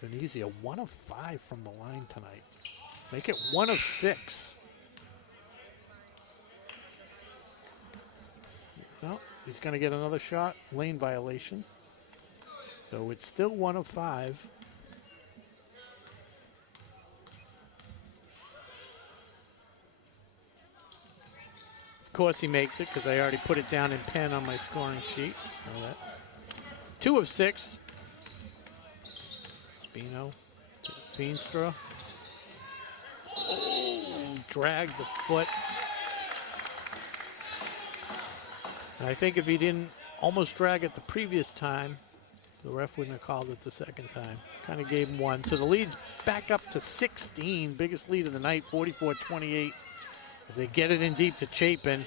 Venecia 1 of 5 from the line tonight. Make it 1 of 6. No, he's going to get another shot. Lane violation. So it's still 1 of 5. Of course he makes it because I already put it down in pen on my scoring sheet. Know that. 2 of 6. Spino. Feenstra. Oh, dragged the foot. And I think if he didn't almost drag it the previous time, the ref wouldn't have called it the second time. Kind of gave him 1. So the lead's back up to 16. Biggest lead of the night, 44-28. As they get it in deep to Chapin.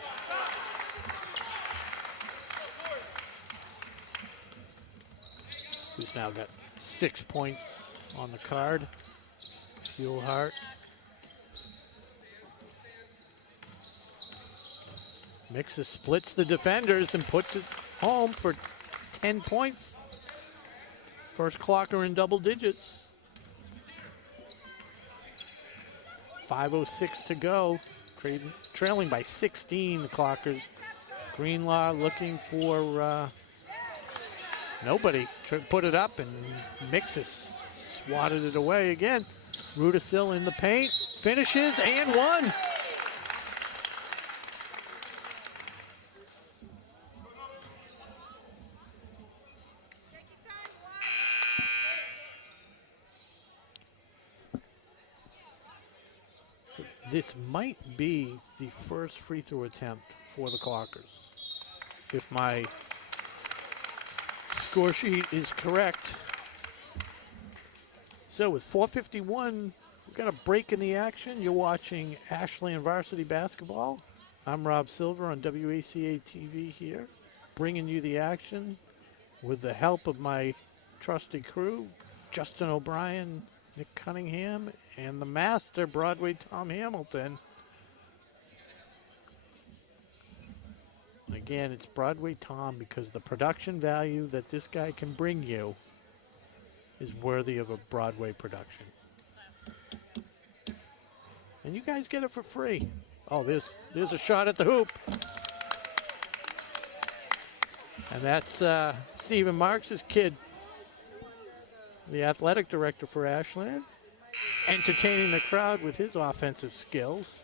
Who's now got 6 points on the card. Fuelhart. Mixes splits the defenders and puts it home for 10 points. First clocker in double digits. 5:06 to go. Trailing by 16, the Clockers. Greenlaw looking for nobody. Put it up, and Mixes swatted it away again. Rudisil in the paint, finishes, and 1. This might be the first free throw attempt for the Clockers, if my score sheet is correct. So with 4:51, we've got a break in the action. You're watching Ashland Varsity Basketball. I'm Rob Silver on WACA-TV here, bringing you the action with the help of my trusted crew, Justin O'Brien, Nick Cunningham, and the master, Broadway Tom Hamilton. Again, it's Broadway Tom because the production value that this guy can bring you is worthy of a Broadway production. And you guys get it for free. Oh, there's a shot at the hoop. And that's Stephen Marks' kid, the athletic director for Ashland, entertaining the crowd with his offensive skills.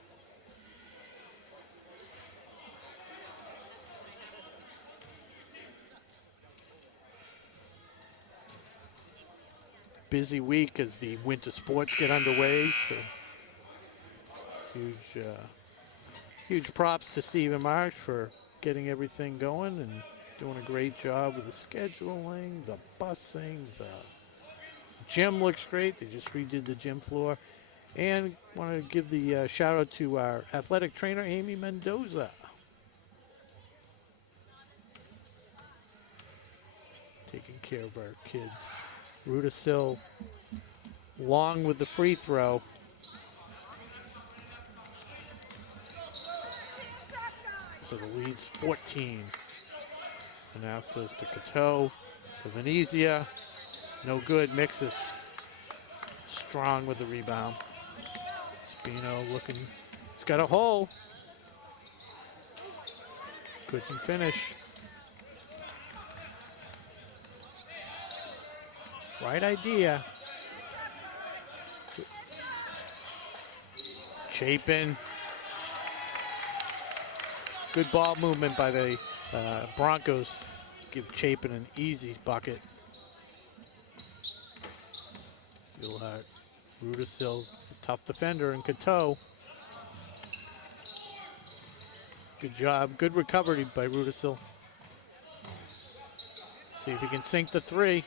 Busy week as the winter sports get underway. So huge props to Stephen Marks for getting everything going and doing a great job with the scheduling, the busing, the gym looks great. They just redid the gym floor. And want to give the shout out to our athletic trainer, Amy Mendoza. taking care of our kids. Rudisil long with the free throw. So the lead's 14. And now it goes to Cateau, to Venezia. No good. Mixes strong with the rebound. Spino looking. He's got a hole. Couldn't finish. Right idea. Chapin. Good ball movement by the Broncos. Give Chapin an easy bucket. Gilhart, Rudisil, tough defender, and Cateau. Good job. Good recovery by Rudisil. See if he can sink the three.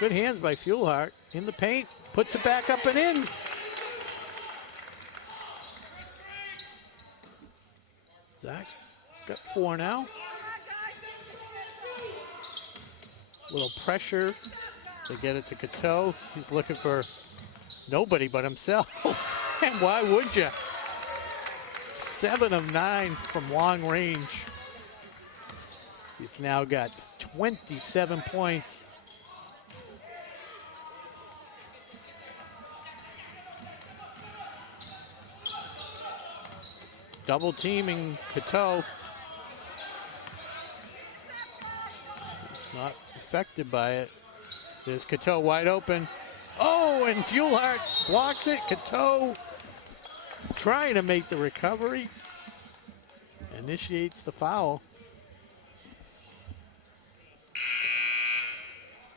Good hands by Fuelhart. In the paint. Puts it back up and in. Zach's got 4 now. Little pressure to get it to Cateau. He's looking for nobody but himself. And why would you? 7 of 9 from long range. He's now got 27 points. Double teaming Cateau. He's not affected by it. There's Cateau wide open. Oh, and Fuelhart blocks it. Cateau trying to make the recovery. Initiates the foul.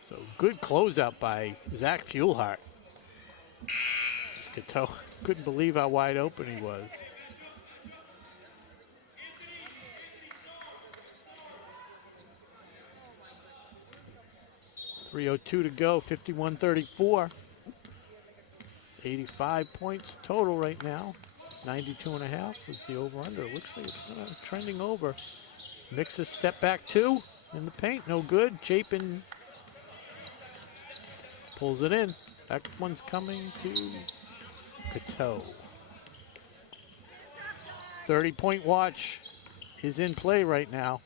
So good closeout by Zach Fuelhart. Cateau couldn't believe how wide open he was. .302 to go, 51-34. 85 points total right now. 92.5 is the over-under. It looks like it's trending over. Mixes step back 2 in the paint, no good. Chapin pulls it in. That one's coming to Cateau. 30-point watch is in play right now.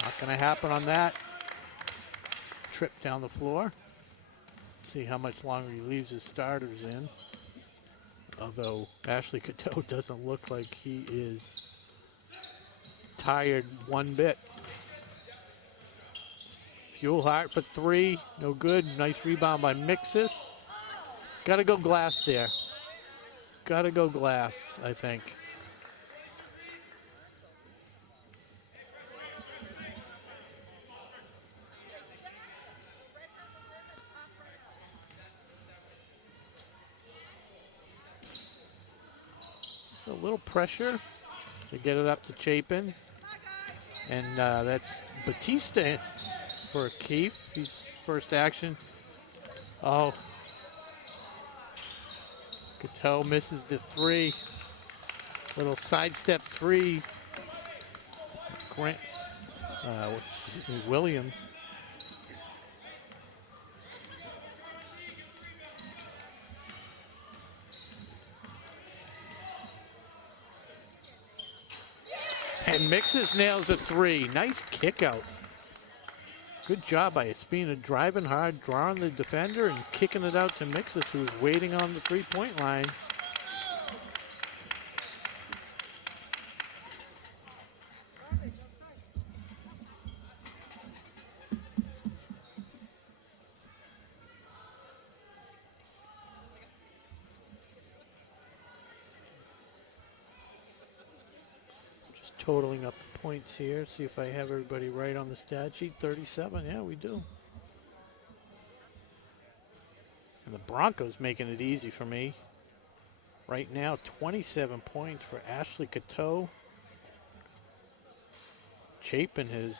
Not going to happen on that. Trip down the floor. See how much longer he leaves his starters in. Although Ashley Cateau doesn't look like he is tired one bit. Fuelhart for 3, no good. Nice rebound by Mixis. Got to go glass there. Got to go glass, I think. So a little pressure to get it up to Chapin. And that's Batista for Keefe. He's first action. Oh. Cateau misses the 3. Little sidestep 3. Williams. And Mixes nails a 3. Nice kick out. Good job by Espina, driving hard, drawing the defender, and kicking it out to Mixes, who was waiting on the three-point line. Totaling up the points here. See if I have everybody right on the stat sheet. 37. Yeah, we do. And the Broncos making it easy for me. Right now, 27 points for Ashley Cateau. Chapin has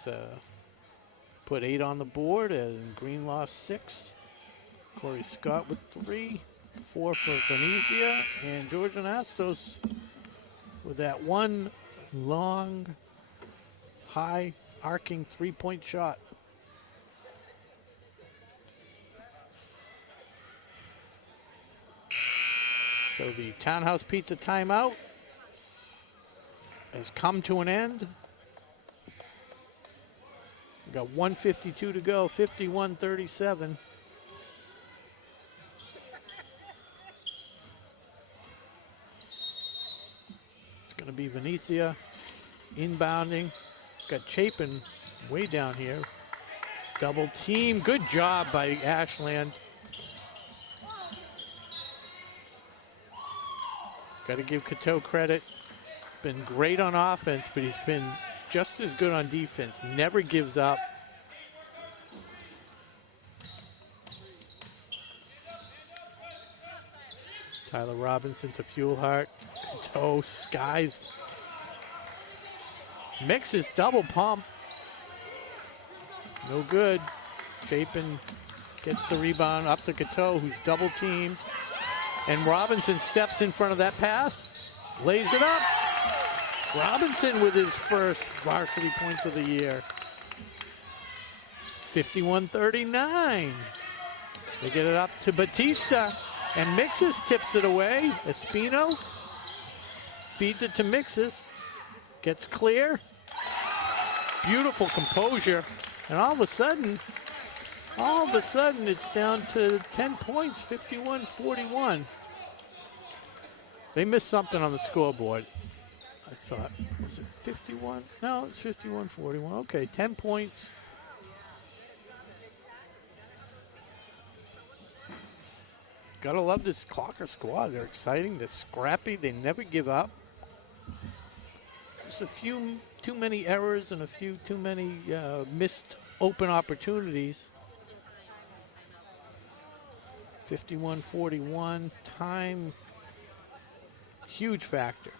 put 8 on the board, and Greenlaw 6. Corey Scott with 3. 4 for Venezia, and George Anastos with that one long, high, arcing three-point shot. So the Townhouse Pizza timeout has come to an end. We've got 1:52 to go, 51-37. It's going to be Venezia inbounding. Got Chapin way down here. Double team. Good job by Ashland. Got to give Cateau credit. Been great on offense, but he's been just as good on defense. Never gives up. Tyler Robinson to Fuelhart. Cateau skies. Mixes double pump. No good. Chapin gets the rebound up to Cateau, who's double teamed. And Robinson steps in front of that pass. Lays it up. Robinson with his first varsity points of the year. 51-39. They get it up to Batista. And Mixes tips it away. Espino feeds it to Mixes. Gets clear. Beautiful composure. And all of a sudden, it's down to 10 points, 51-41. They missed something on the scoreboard. I thought, was it 51? No, it's 51-41. Okay, 10 points. Gotta love this Clocker squad. They're exciting, they're scrappy, they never give up. Just a few too many errors and a few too many missed open opportunities. 51-41, time, huge factor.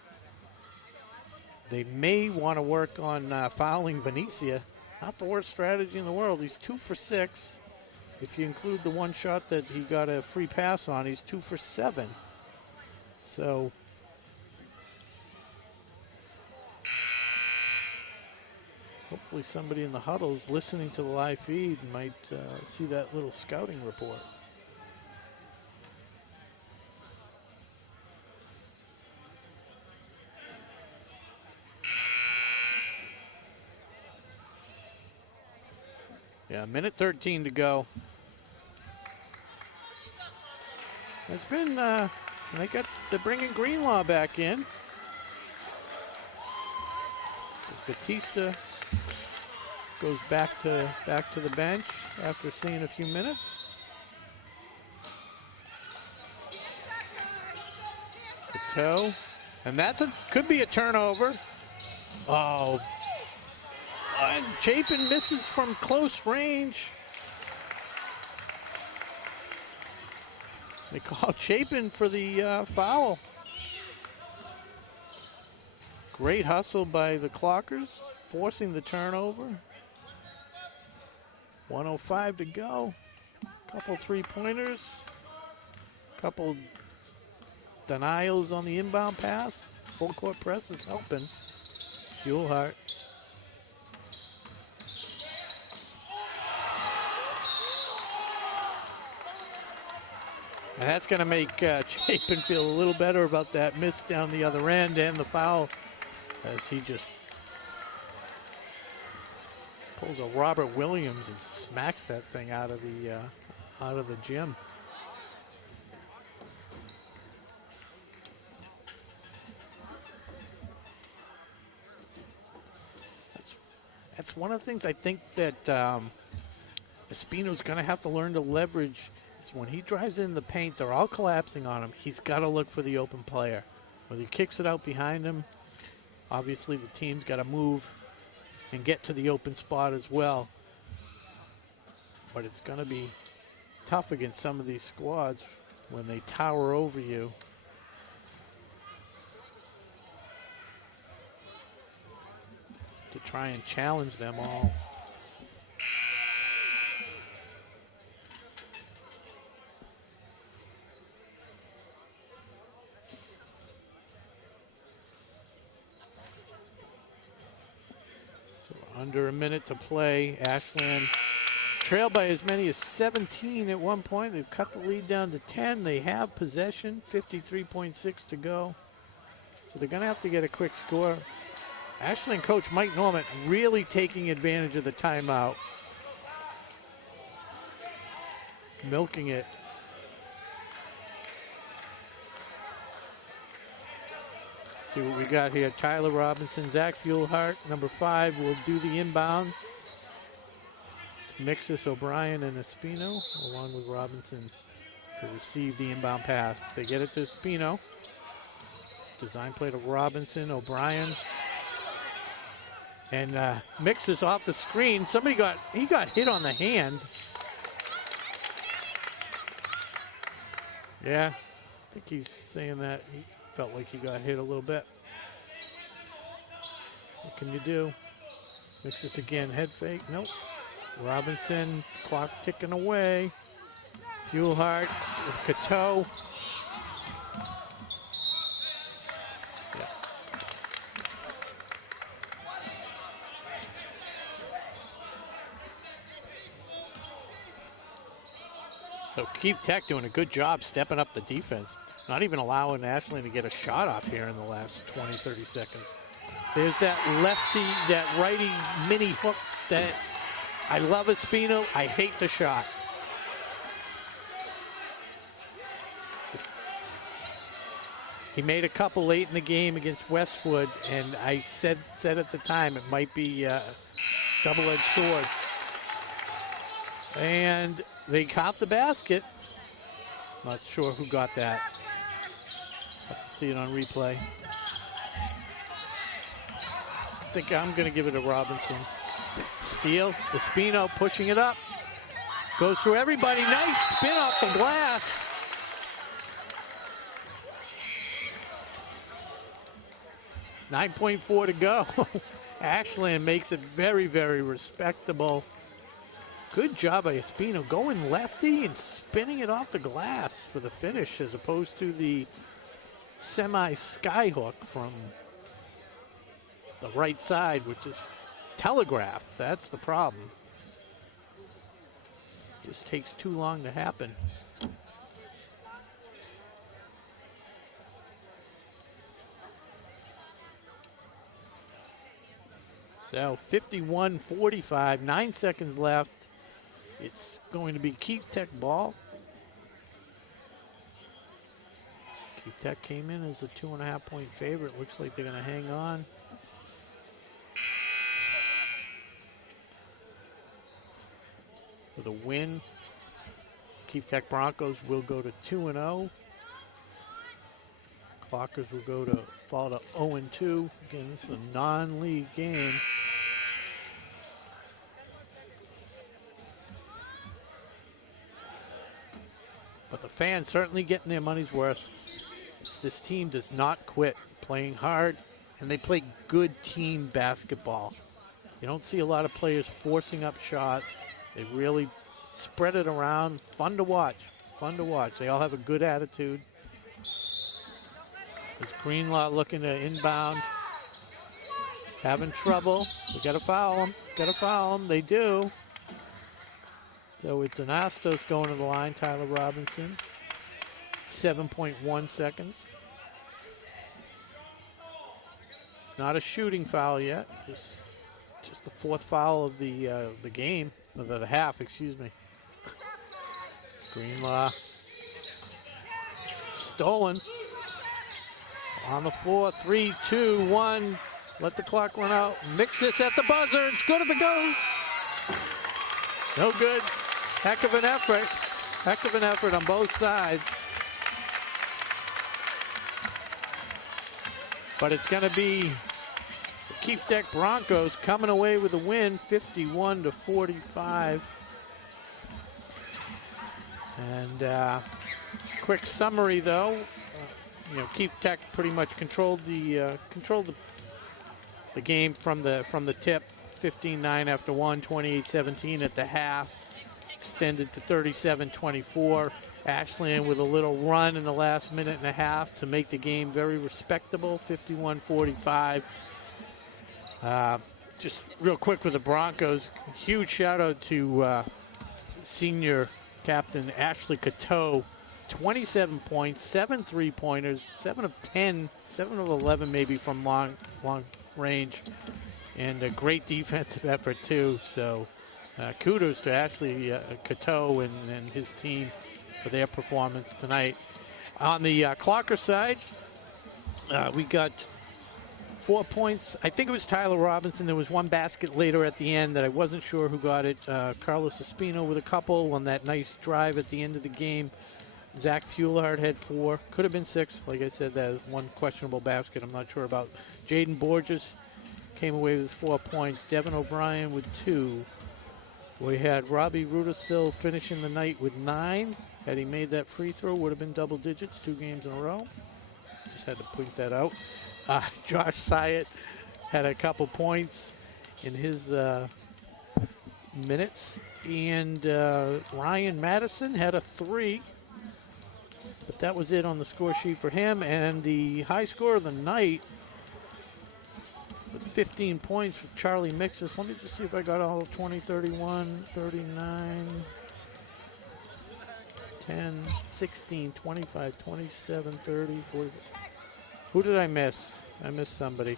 They may want to work on fouling Venezia. Not the worst strategy in the world. He's 2 for 6. If you include the one shot that he got a free pass on, he's 2 for 7. So hopefully somebody in the huddle is listening to the live feed and might see that little scouting report. Yeah, minute 13 to go. It's been, they're bringing Greenlaw back in. Batista goes back to the bench after seeing a few minutes. Cateau, and could be a turnover. Oh. And Chapin misses from close range. They call Chapin for the foul. Great hustle by the Clockers, forcing the turnover. 1:05 to go. Couple three-pointers. Couple denials on the inbound pass. Full court press is helping. Fuelhart. And that's going to make Chapin feel a little better about that miss down the other end and the foul as he just pulls a Robert Williams and smacks that thing out of the gym. That's one of the things I think that Espino's going to have to learn to leverage. When he drives in the paint, they're all collapsing on him. He's got to look for the open player. Whether he kicks it out behind him, obviously the team's got to move and get to the open spot as well. But it's going to be tough against some of these squads when they tower over you. To try and challenge them all. under a minute to play. Ashland trailed by as many as 17 at one point. They've cut the lead down to 10. They have possession, 53.6 to go. So they're going to have to get a quick score. Ashland coach Mike Norman really taking advantage of the timeout. Milking it. See what we got here. Tyler Robinson, Zach Fuelhart, number 5, will do the inbound. It's Mixus, O'Brien, and Espino, along with Robinson to receive the inbound pass. They get it to Espino. Design play to Robinson, O'Brien. And Mixus off the screen. Somebody got hit on the hand. Yeah, I think he's saying that. He felt like he got hit a little bit. What can you do? Mixes again, head fake, nope. Robinson, clock ticking away. Fuelhart with Cateau. Yeah. So Keefe Tech doing a good job stepping up the defense. Not even allowing Ashland to get a shot off here in the last 20, 30 seconds. There's that lefty, that righty mini hook that I love Espino. I hate the shot. He made a couple late in the game against Westwood, and I said at the time it might be a double-edged sword. And they caught the basket. Not sure who got that. Have to see it on replay. I think I'm going to give it to Robinson. Steal, Espino pushing it up. Goes through everybody. Nice spin off the glass. .4 to go. Ashland makes it very, very respectable. Good job by Espino going lefty and spinning it off the glass for the finish as opposed to the semi-skyhook from the right side, which is telegraphed. That's the problem. Just takes too long to happen. So 51-45, 9 seconds left. It's going to be Keefe Tech ball. Keefe Tech came in as a 2.5-point favorite. Looks like they're going to hang on. With a win, Keefe Tech Broncos will go to 2-0. Clockers will fall to 0-2. Again, this is a non-league game. But the fans certainly getting their money's worth. This team does not quit playing hard, and they play good team basketball. You don't see a lot of players forcing up shots. They really spread it around. Fun to watch. Fun to watch. They all have a good attitude. There's Greenlaw looking to inbound. Having trouble. We got to foul them. Got to foul them. They do. So it's an Astos going to the line, Tyler Robinson. 7.1 seconds. It's not a shooting foul yet. Just the fourth foul of the game, of the half, excuse me. Greenlaw. Stolen. On the floor, 3, 2, 1. Let the clock run out. Mix this at the buzzer. It's good if it goes. No good. Heck of an effort. Heck of an effort on both sides. But it's going to be the Keefe Tech Broncos coming away with a win, 51-45. And quick summary, though. Keefe Tech pretty much controlled the game from the tip. 15-9 after 1, 28-17 at the half. Extended to 37-24. Ashland with a little run in the last minute and a half to make the game very respectable, 51-45. Just real quick with the Broncos, huge shout out to senior captain Ashley Cateau. 27 points, 7 3-pointers, 7 of 10, 7 of 11 maybe from long range, and a great defensive effort too. So kudos to Ashley Cateau and his team for their performance tonight. On the Clocker side, we got 4 points. I think it was Tyler Robinson. There was one basket later at the end that I wasn't sure who got it. Carlos Espino with a couple on that nice drive at the end of the game. Zach Fuellard had 4. Could have been 6. Like I said, that one questionable basket I'm not sure about. Jaden Borges came away with 4 points. Devin O'Brien with 2. We had Robbie Rudisil finishing the night with 9. Had he made that free throw, would have been double digits 2 games in a row. Just had to point that out. Josh Syatt had a couple points in his minutes. And Ryan Madison had a 3. But that was it on the score sheet for him. And the high score of the night with 15 points for Charlie Mixus. Let me just see if I got all 20, 31, 39, 10, 16, 25, 27, 30, 40. Who did I miss? I missed somebody.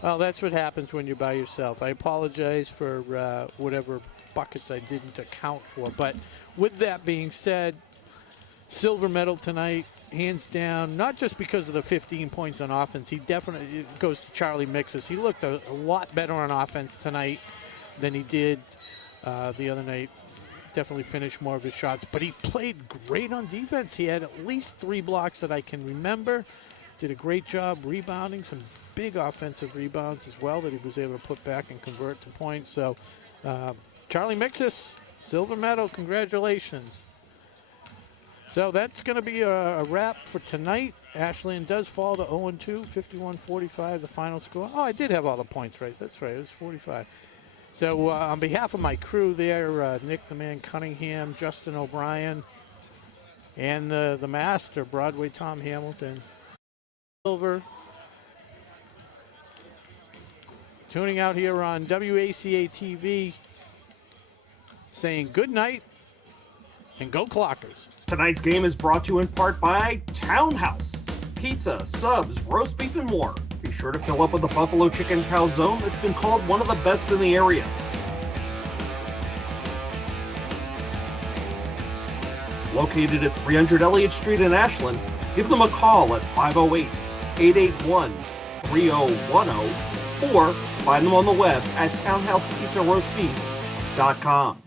Well, that's what happens when you're by yourself. I apologize for whatever buckets I didn't account for. But with that being said, silver medal tonight, hands down, not just because of the 15 points on offense. He definitely, it goes to Charlie Mixus. He looked a lot better on offense tonight than he did the other night. Definitely finished more of his shots, but he played great on defense. He had at least 3 blocks that I can remember. Did a great job rebounding, some big offensive rebounds as well that he was able to put back and convert to points. So Charlie Mixus, silver medal, congratulations. So that's going to be a wrap for tonight. Ashland does fall to 0-2, 51-45, the final score. Oh, I did have all the points right. That's right, it was 45. So on behalf of my crew there, Nick the Man Cunningham, Justin O'Brien, and the master, Broadway Tom Hamilton, Silver, tuning out here on WACA-TV, saying good night and go Clockers. Tonight's game is brought to you in part by Townhouse. Pizza, subs, roast beef, and more. Be sure to fill up with the buffalo chicken calzone that's been called one of the best in the area. Located at 300 Elliott Street in Ashland, give them a call at 508-881-3010 or find them on the web at townhousepizzaroastbeef.com.